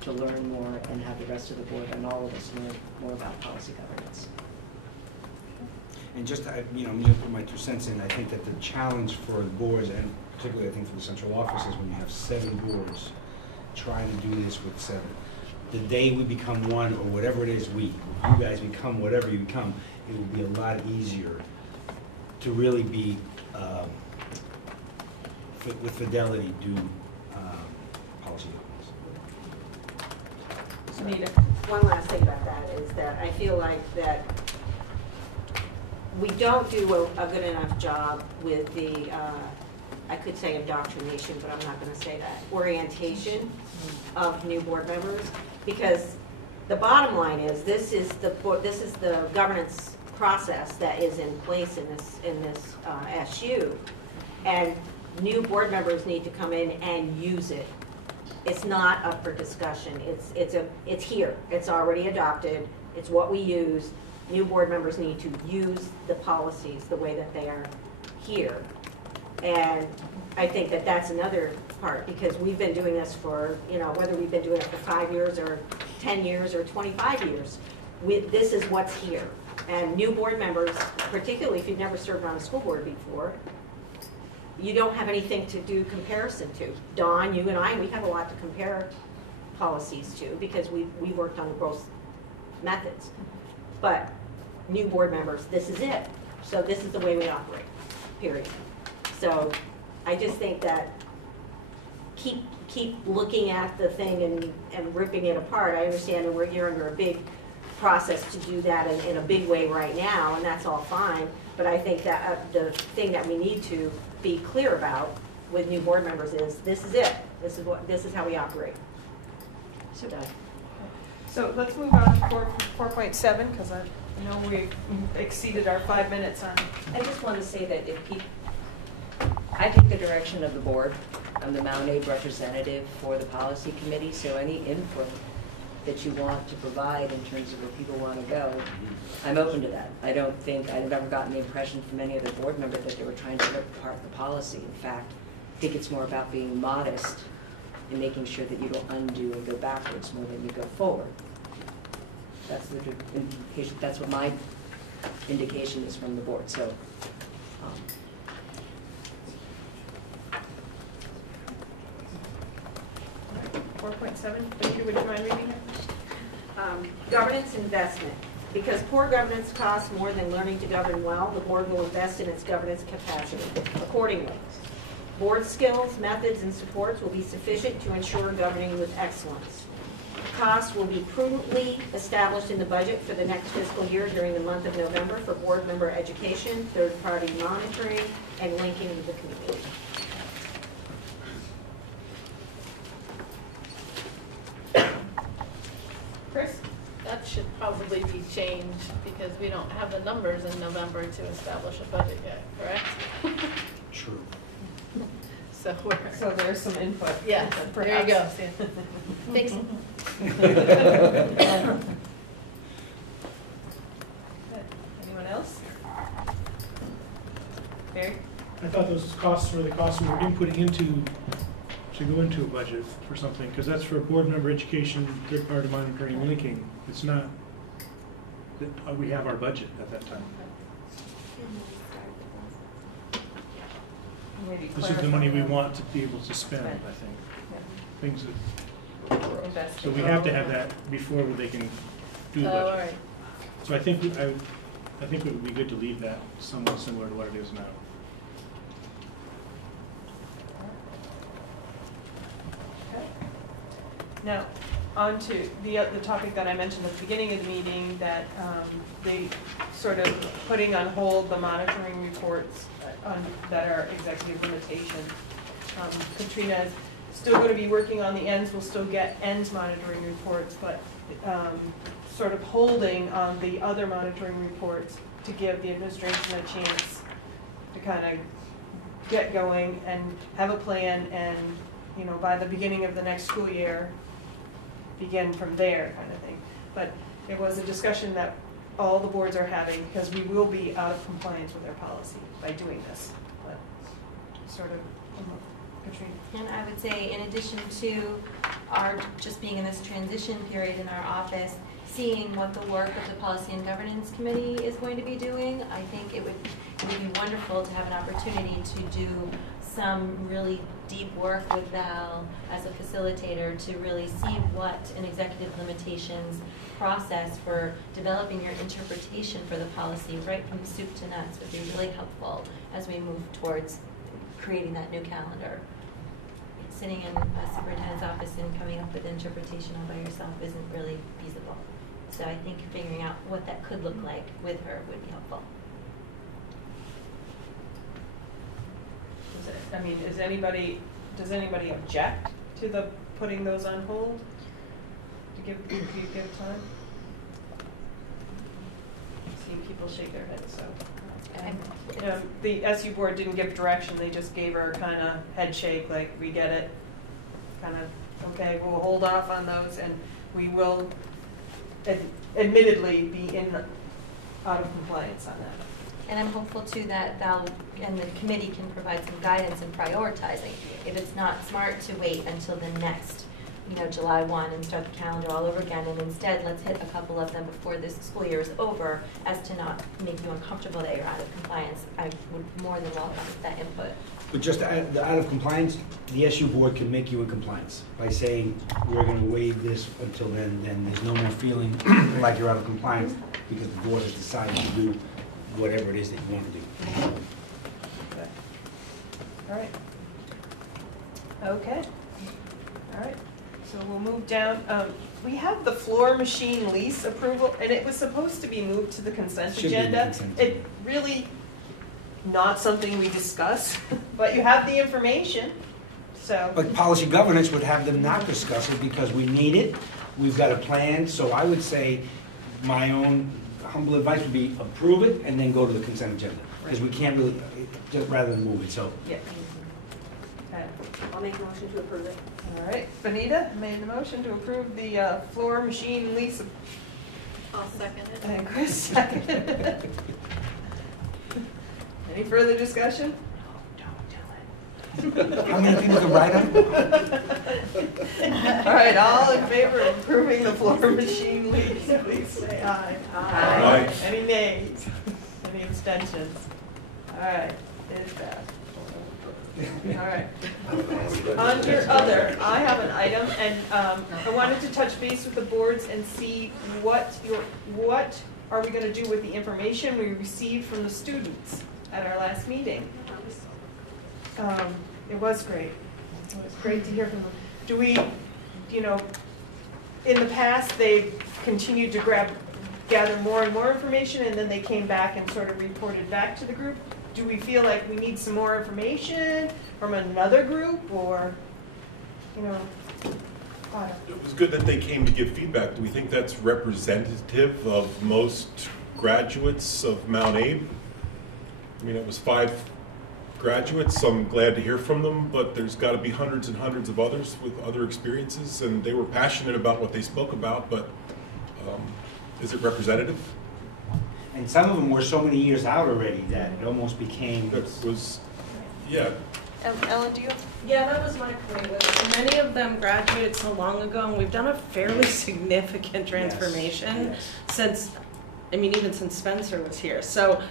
to learn more and have the rest of the board and all of us learn more about policy governance. And just, I'm going to put my 2 cents in. I think that the challenge for the boards, and particularly I think for the central office, is when you have 7 boards trying to do this with 7. The day we become one, or whatever it is, you guys become whatever you become, it will be a lot easier to really be, with fidelity, do policy governance. Anita. One last thing about that is that I feel like that we don't do a good enough job with the, I could say indoctrination, but I'm not going to say that, orientation of new board members, because the bottom line is this is the governance process that is in place in this SU, And new board members need to come in and use it. It's not up for discussion. It's here. It's already adopted. It's what we use. New board members need to use the policies the way that they are here. And I think that that's another part, because we've been doing this for, you know, whether we've been doing it for 5 years or 10 years or 25 years, this is what's here. And new board members, particularly if you've never served on a school board before, you don't have anything to do comparison to. Dawn, you and I, we have a lot to compare policies to because we worked on both methods. But new board members, this is it. So this is the way we operate, period. So I just think that keep looking at the thing and ripping it apart. I understand that you're under a big process to do that in a big way right now, and that's all fine. But I think that the thing that we need to be clear about with new board members is this is it. This is how we operate. So done. So let's move on to 4.7 because I know we exceeded our 5 minutes on. I just want to say that if people, I take the direction of the board. I'm the mtabe representative for the policy committee, so any input that you want to provide in terms of where people want to go, I'm open to that. I've never gotten the impression from any other board member that they were trying to rip apart the policy. In fact, I think it's more about being modest and making sure that you don't undo and go backwards more than you go forward. That's the indication. That's what my indication is from the board. So. 4.7, thank you. Would you mind reading it? Governance investment. Because poor governance costs more than learning to govern well, the board will invest in its governance capacity accordingly. Board skills, methods, and supports will be sufficient to ensure governing with excellence. Costs will be prudently established in the budget for the next fiscal year during the month of November for board member education, third-party monitoring, and linking with the community. Chris? That should probably be changed because we don't have the numbers in November to establish a budget yet, correct? True. So there's some input. Yeah, there you go. Fix. Anyone else? Barry? I thought those costs were the costs we were inputting into, to go into a budget for something, because that's for board member education, third-party monitoring, and linking. It's not that we have our budget at that time. Maybe This is the money we want to be able to spend, Right. I think. Yeah. Things that, Invest. so we have to have that before they can do the Oh, all budget. right. So I think it would be good to leave that somewhat similar to what it is now. Okay. Now, on to the topic that I mentioned at the beginning of the meeting, that they sort of putting on hold the monitoring reports that are executive limitation. Katrina is still going to be working on the ends. We'll still get ends monitoring reports, but sort of holding on the other monitoring reports to give the administration a chance to kind of get going and have a plan, and by the beginning of the next school year, begin from there kind of thing. But it was a discussion that all the boards are having because we will be out of compliance with our policy by doing this. But sort of, Katrina. And I would say, in addition to our just being in this transition period in our office, seeing what the work of the Policy and Governance Committee is going to be doing, I think it would be wonderful to have an opportunity to do some really deep work with Val as a facilitator to really see what an executive limitations process for developing your interpretation for the policy right from soup to nuts would be really helpful as we move towards creating that new calendar. Sitting in a superintendent's office and coming up with interpretation all by yourself isn't really feasible. So I think figuring out what that could look like with her would be helpful. Does anybody object to the putting those on hold? Do you give time? I've seen people shake their heads, so. And the SU board didn't give direction, they just gave her kind of head shake, like, we get it, kind of, okay, we'll hold off on those, and we will admittedly be out of compliance on that. And I'm hopeful too that and the committee can provide some guidance in prioritizing. If it's not smart to wait until the next, July 1 and start the calendar all over again, and instead let's hit a couple of them before this school year is over, as to not make you uncomfortable that you're out of compliance. I would more than welcome that input. But just out of compliance, the SU board can make you in compliance by saying, we're gonna waive this until then there's no more feeling like you're out of compliance because the board has decided to do whatever it is that you want to do. Okay. All right. Okay. All right. So we'll move down. We have the floor machine lease approval, and it was supposed to be moved to the consent agenda. It really not something we discuss, but you have the information. So. But policy governance would have them not discuss it because we need it. We've got a plan. So I would say my own humble advice would be approve it and then go to the consent agenda because we can't really, just rather than move it. So. Yeah. Okay. I'll make a motion to approve it. All right, Benita made the motion to approve the floor machine lease. I'll second it. And Chris seconded it. Any further discussion? How many people can write them? All right, all in favor of approving the floor machine lease, please say aye. Aye. Any nays? Any abstentions? All right, it is passed. All right. Under other, I have an item, and I wanted to touch base with the boards and see what are we going to do with the information we received from the students at our last meeting. It was great. It was great to hear from them. Do we, in the past, they continued to gather more and more information, and then they came back and sort of reported back to the group? Do we feel like we need some more information from another group, or, It was good that they came to give feedback. Do we think that's representative of most graduates of Mount Abe? I mean, it was 5 graduates. I'm glad to hear from them, but there's got to be hundreds and hundreds of others with other experiences, and they were passionate about what they spoke about, but is it representative? And some of them were so many years out already that it almost became. That was, yeah. Ellen, do you? Yeah, that was my point. Many of them graduated so long ago, and we've done a fairly significant transformation since, even since Spencer was here. So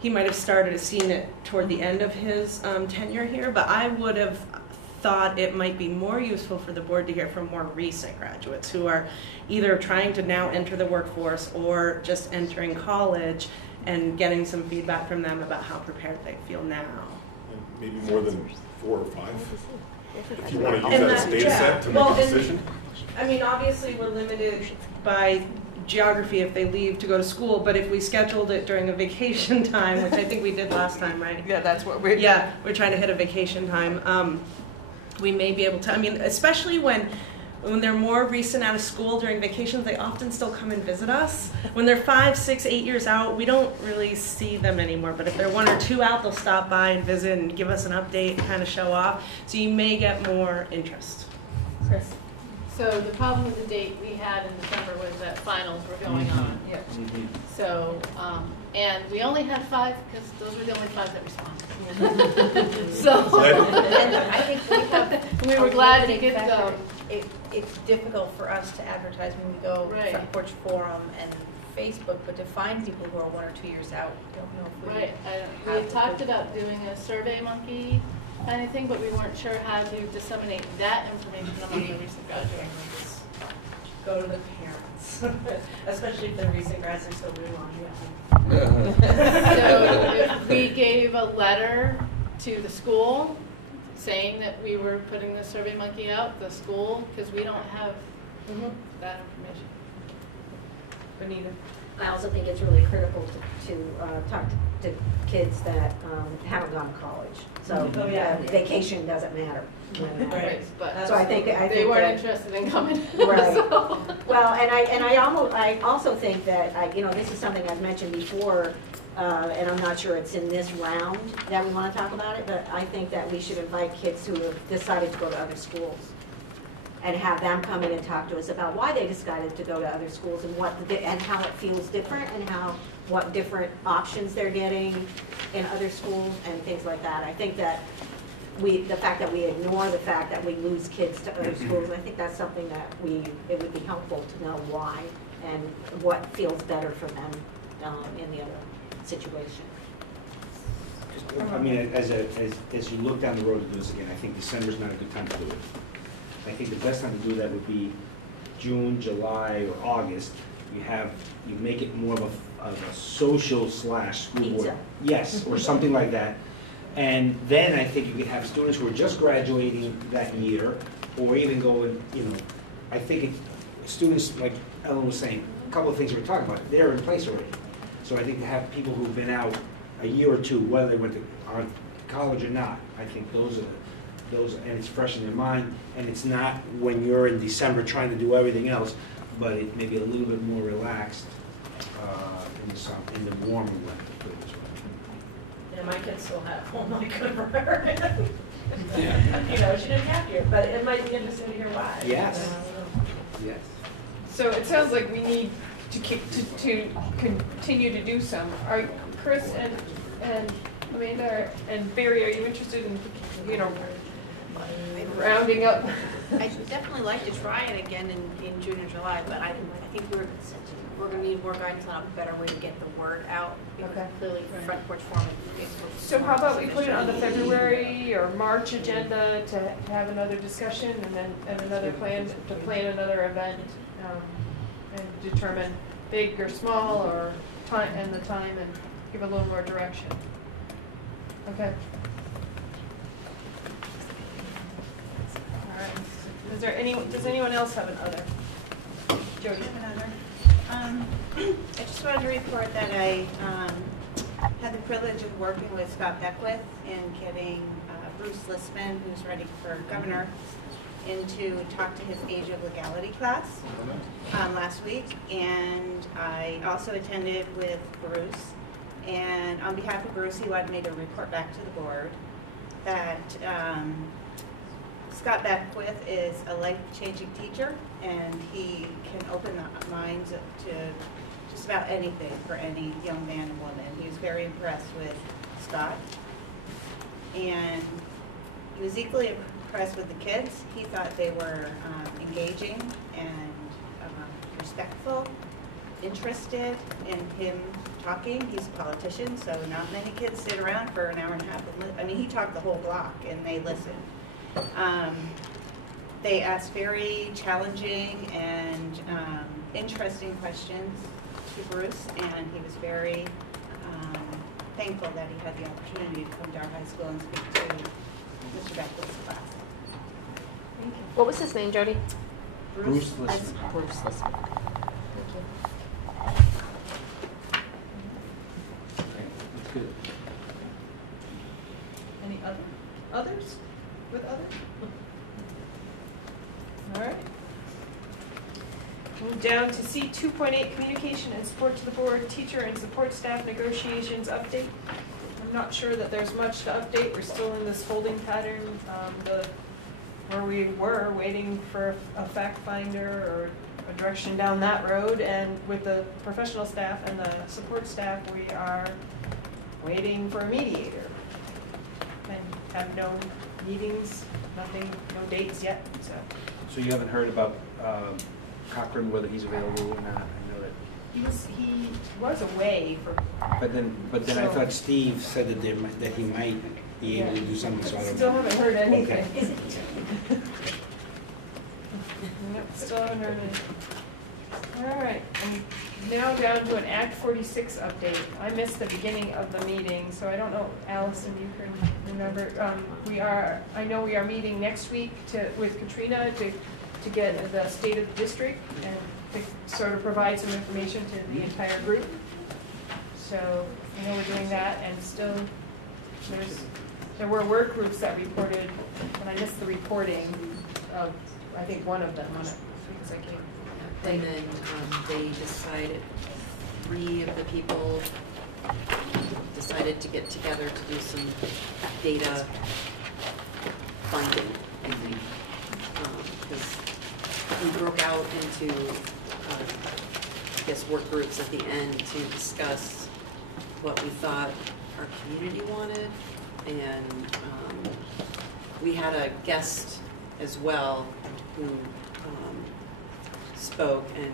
he might have seen it toward the end of his tenure here, but I would have thought it might be more useful for the board to hear from more recent graduates who are either trying to now enter the workforce or just entering college, and getting some feedback from them about how prepared they feel now. And maybe more than 4 or 5, if you want to use that as data set to make a decision. Obviously we're limited by geography if they leave to go to school, but if we scheduled it during a vacation time, which I think we did last time, right? Yeah, that's what we're. Yeah, we're trying to hit a vacation time. We may be able to, especially when they're more recent out of school during vacations, they often still come and visit us. When they're 5, 6, 8 years out, we don't really see them anymore, but if they're 1 or 2 out, they'll stop by and visit and give us an update and kind of show off. So you may get more interest. Chris. So the problem with the date we had in December was that finals were going on. Yeah. So, and we only had 5 because those were the only 5 that responded. So, And I think we were glad to get them. It's difficult for us to advertise when we go Right. Front Porch Forum and Facebook, but to find people who are 1 or 2 years out, I don't know if we Right. We had talked about doing a Survey Monkey kind of thing, but we weren't sure how to disseminate that information among the recent graduates. Go to the parents, especially if they're recent grads, they're still doing laundry. So if we gave a letter to the school saying that we were putting the Survey Monkey out, the school, because we don't have that information. Benita. I also think it's really critical to talk to kids that haven't gone to college. So vacation doesn't matter. Right, but So I think they weren't interested in coming. Right. So. Well, and I also think that this is something I've mentioned before. and I'm not sure it's in this round that we want to talk about it, but I think that we should invite kids who have decided to go to other schools and have them come in and talk to us about why they decided to go to other schools and and how it feels different and what different options they're getting in other schools and things like that. I think that the fact that we ignore the fact that we lose kids to other schools, I think that's something that it would be helpful to know why and what feels better for them in the other situation. I mean, as you look down the road to do this again, I think December's not a good time to do it. I think the best time to do that would be June, July, or August. You make it more of a social / school board. Pizza. Yes, or something like that. And then I think you could have students who are just graduating that year, or even going, I think students, like Ellen was saying, a couple of things we were talking about, they're in place already. So I think to have people who've been out a year or two, whether they went to college or not, I think those, and it's fresh in their mind, and it's not when you're in December trying to do everything else, but it may be a little bit more relaxed in the warmer weather. Put it this way. Yeah, my kids still have home like good for her. Yeah. She didn't have here, but it might be interesting to hear why. Yes. Yes. So it sounds like we need to continue to do some. Are Chris and Amanda and Barry, are you interested in, rounding up? I'd definitely like to try it again in June or July, but I think we're going to need more guidance on a better way to get the word out. Okay. Clearly, front porch forum and Facebook. So how about we put it on the February or March agenda to have another discussion and another plan another event and determine big or small or time and give a little more direction. Okay. All right. Does anyone else have an other? Jody. I just wanted to report that I had the privilege of working with Scott Beckwith in getting Bruce Listman, who's running for governor, in to talk to his Age of Legality class last week. And I also attended with Bruce. And on behalf of Bruce, he wanted me to report back to the board that Scott Beckwith is a life-changing teacher, and he can open the minds to just about anything for any young man and woman. He was very impressed with Scott, and he was equally impressed with the kids. He thought they were engaging and respectful, interested in him talking. He's a politician, so not many kids sit around for an hour and a half. He talked the whole block, and they listened. They asked very challenging and interesting questions to Bruce, and he was very thankful that he had the opportunity to come to our high school and speak to Mr. Beckwith's class. Thank you. What was his name, Jody? Bruce Listman. Bruce Listman. Thank you. Okay, that's good. Any others? With others? All right. Move down to C 2.8, communication and support to the board, teacher and support staff negotiations update. I'm not sure that there's much to update. We're still in this holding pattern, where we were waiting for a fact finder or a direction down that road. And with the professional staff and the support staff, we are waiting for a mediator. And have no meetings, nothing, no dates yet, so. So you haven't heard about Cochran, whether he's available or not? I know that. He was away for. But then I thought Steve said that he might be able to do something. So I don't Still know. haven't heard anything. Okay. Nope, still haven't heard anything. All right, and now down to an Act 46 update. I missed the beginning of the meeting, so I don't know, Allison, you can remember. I know we are meeting next week with Katrina to get the state of the district and to sort of provide some information to the entire group. So I know we're doing that, and still there were work groups that reported, and I missed the reporting of, I think, one of them on it because I came. And then they decided 3 of the people decided to get together to do some data finding, I think. Because we broke out into, I guess, work groups at the end to discuss what we thought our community wanted. And we had a guest as well who spoke and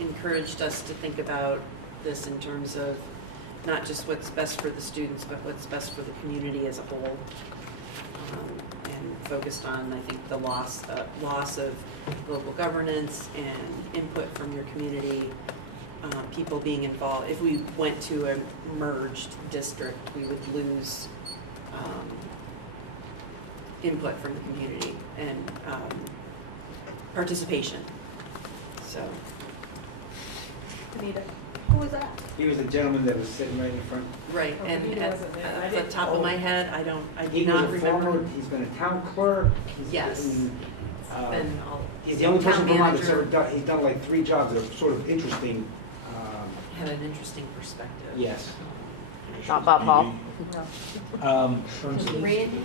encouraged us to think about this in terms of not just what's best for the students, but what's best for the community as a whole. And focused on, I think, the loss of local governance and input from your community, people being involved. If we went to a merged district, we would lose input from the community and participation. So. Anita, who was that? He was the gentleman that was sitting right in front. Right, Oh, and Anita at wasn't there. I the didn't- top of my head, I He do not was a remember. former, he's been a town clerk. He's Yes. been, Been all- he's the only person town from Vermont that's manager. ever done, he's done like 3 jobs that are sort of interesting. Had an interesting perspective. Yes. Not Bob Hall. Randy, was it Randy?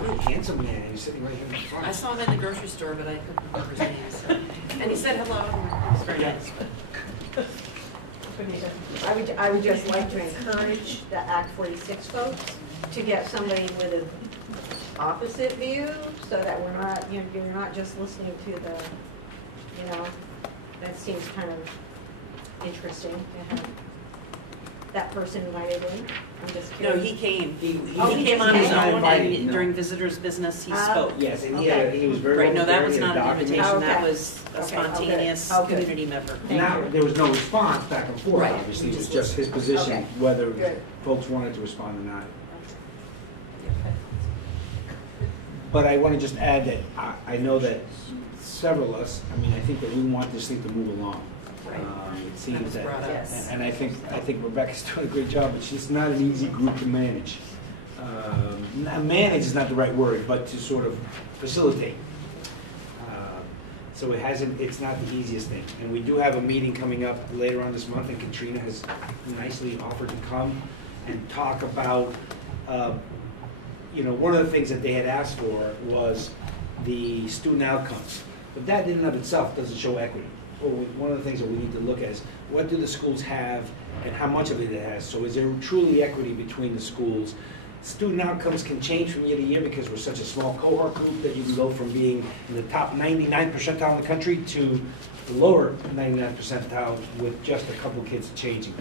Really handsome man, he was sitting right here in the front. I saw him in the grocery store, but I couldn't remember his name. So. And he said hello. It was very nice. I would just like to encourage the Act 46 folks to get somebody with an opposite view, so that we're not, you're not just listening to the, that seems kind of interesting to have that person invited in. I'm just No, curious. he came. He he came just on his came? own, Invited, and no. during visitors' business, he Oh. spoke. Yes, and Okay. he was very Right, no, that well was prepared, not he an had invitation. documents. That Okay. was a Okay, spontaneous okay. community member. Now, there was no response back and forth, Right. obviously, it was just his position, Okay. whether Good. folks wanted to respond or not. But I want to just add that I know that several of us, I think that we want this thing to move along. Right. It seems was that, brought up. Yes. and I think Rebecca's doing a great job, but she's not an easy group to manage. Manage is not the right word, but to sort of facilitate. So it's not the easiest thing. And we do have a meeting coming up later on this month, and Katrina has nicely offered to come and talk about, one of the things that they had asked for was the student outcomes. But that in and of itself doesn't show equity. Well, one of the things that we need to look at is what do the schools have and how much of it has. So is there truly equity between the schools? Student outcomes can change from year to year because we're such a small cohort group that you can go from being in the top 99 percentile in the country to the lower 99 percentile with just a couple kids changing.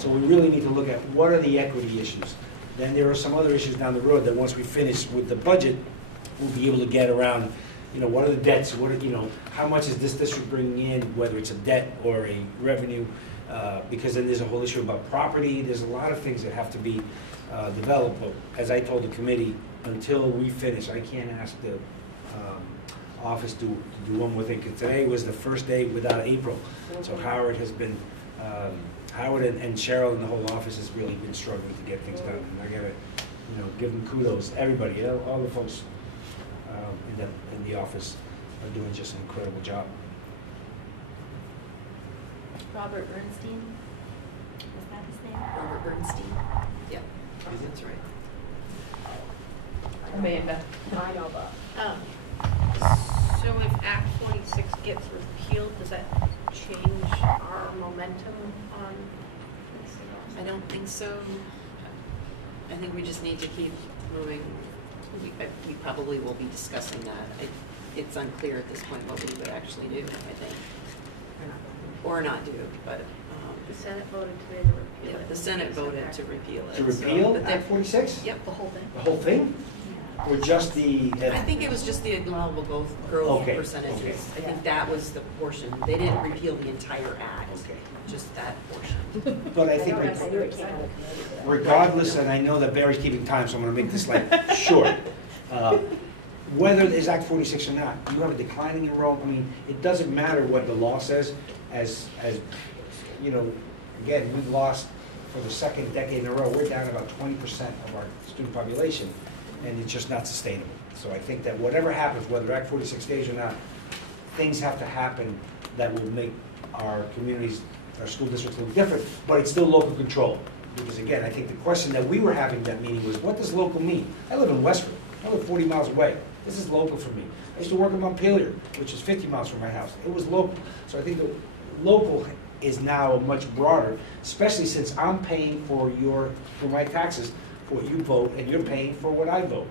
So we really need to look at what are the equity issues. Then there are some other issues down the road that once we finish with the budget, we'll be able to get around, what are the debts, how much is this district bringing in, whether it's a debt or a revenue, because then there's a whole issue about property. There's a lot of things that have to be developed, but as I told the committee, until we finish, I can't ask the office to do one more thing, because today was the first day without April. So Howard has been, Howard and Cheryl and the whole office has really been struggling to get things done. And I gotta, give them kudos, everybody, all the folks in the office are doing just an incredible job. Robert Bernstein, was that his name? Robert Bernstein. Yep, that's right. Amanda. I know that. So if Act 46 gets repealed, does that change our momentum on this at all? I don't think so. I think we just need to keep moving. We probably will be discussing that. It's unclear at this point what we would actually do, I think. Or not do, but. The Senate voted today to repeal it. The Senate voted to repeal it. To repeal but Act 46? Yep, the whole thing. The whole thing? Or just the? I think it was just the allowable growth Okay, percentages. okay. I think that was the portion. They didn't repeal the entire act, Okay. just that portion. But I think regardless, and I know that Barry's keeping time, so I'm gonna make this like short. Whether there's Act 46 or not, you have a declining enrollment. It doesn't matter what the law says, as again, we've lost for the second decade in a row, we're down about 20% of our student population, and it's just not sustainable. So I think that whatever happens, whether Act 46 stays or not, things have to happen that will make our communities our school district's a little different, but it's still local control. Because again, I think the question that we were having in that meeting was, what does local mean? I live in Westford. I live 40 miles away. This is local for me. I used to work in Montpelier, which is 50 miles from my house. It was local. So I think the local is now much broader, especially since I'm paying for my taxes for what you vote, and you're paying for what I vote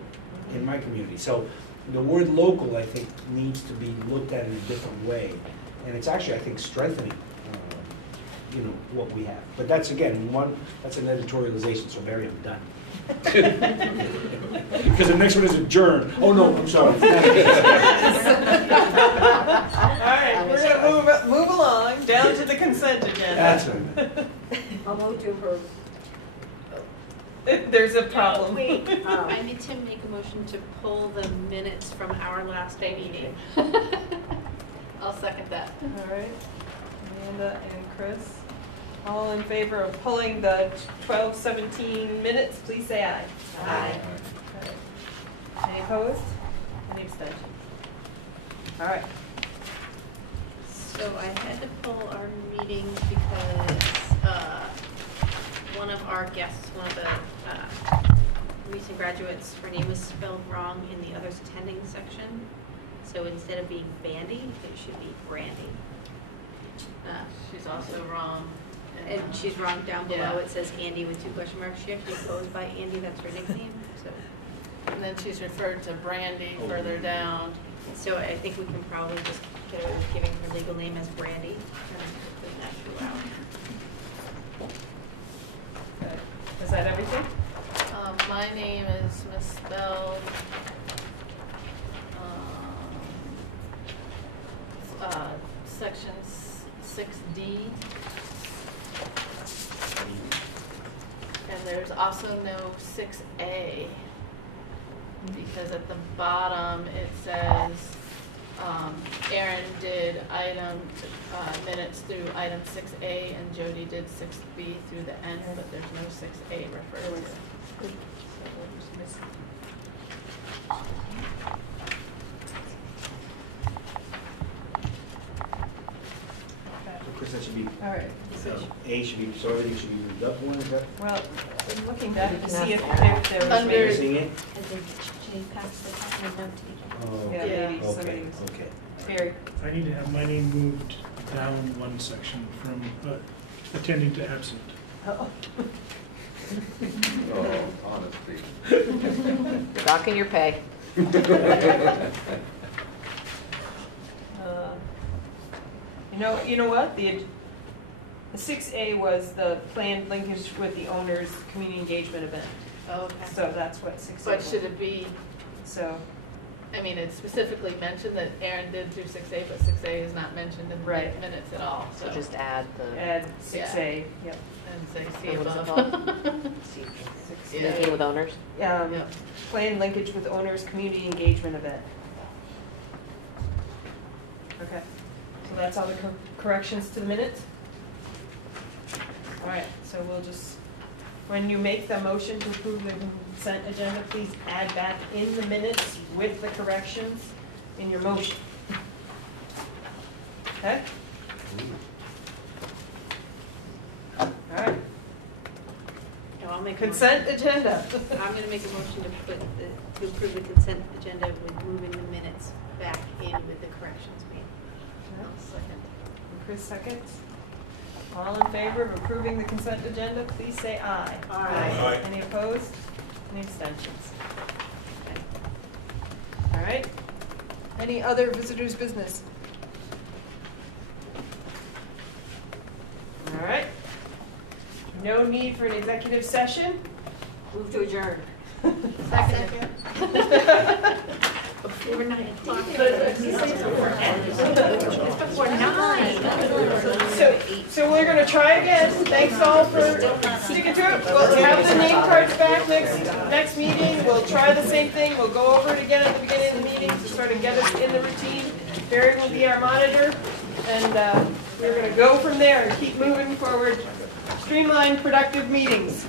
in my community. So the word local, I think, needs to be looked at in a different way. And it's actually, I think, strengthening what we have. But that's, again, that's an editorialization, so Barry, I'm done. Because the next one is adjourn. Oh, no, I'm sorry. All right, we're gonna move along down to the consent agenda. That's right. I'll move to approve. There's a problem. Wait, I need to make a motion to pull the minutes from our last meeting. I'll second that. All right, Amanda and Chris. All in favor of pulling the 12-17 minutes, please say aye. Aye. Any opposed? Any abstentions? All right. So I had to pull our meeting because one of our guests, one of the recent graduates, her name was spelled wrong in the others attending section. So instead of being Bandy, it should be Brandy. She's also wrong. And she's wrong down below. Yeah. It says Andy with 2 question marks. She actually goes by Andy. That's her nickname. So, And then she's referred to Brandy further down. so I think we can probably just get away with giving her legal name as Brandy and putting that throughout. Okay. Is that everything? My name is misspelled. Section 6D. And there's also no 6A, because at the bottom it says Aaron did minutes through item 6A and Jody did 6B through the end, but there's no 6A referred to. Chris, that should be, All right. A should be, so everything should be moved up one, is that? Well, I'm looking back to see if there was Under- maybe. Missing it? And then she passed the copy of note to each other. Oh, Yeah, maybe okay, somebody was. okay. Barry. I need to have my name moved down one section from attending to absent. Oh. Honesty. Docking your pay. You know what? The 6A was the planned linkage with the owner's community engagement event. Oh, okay. So that's what 6A But was. should it be, So, I mean, it specifically mentioned that Aaron did through 6A, but 6A is not mentioned in the Right. minutes at all, So just add the add 6A, yep. And say see what is it above. called? Yeah. Meeting with owners. Yeah. Planned linkage with owner's community engagement event. Okay, so that's all the corrections to the minutes? All right, so we'll just, when you make the motion to approve the consent agenda, please add that in the minutes with the corrections in your motion. Okay? All right, No, I'll make a consent agenda. motion. I'm going to make a motion to approve the consent agenda with moving the minutes back in with the corrections made. I'll second. Chris seconds. All in favor of approving the consent agenda, please say aye. Aye. Any opposed? Any abstentions? Okay. All right. Any other visitors' business? All right. No need for an executive session. Move to adjourn. Second. Before 9 o'clock. Before 9. So we're gonna try again. Thanks all for sticking to it. We'll have the name cards back next meeting. We'll try the same thing. We'll go over it again at the beginning of the meeting to sort of get us in the routine. Barry will be our monitor, and we're gonna go from there and keep moving forward. Streamlined, productive meetings.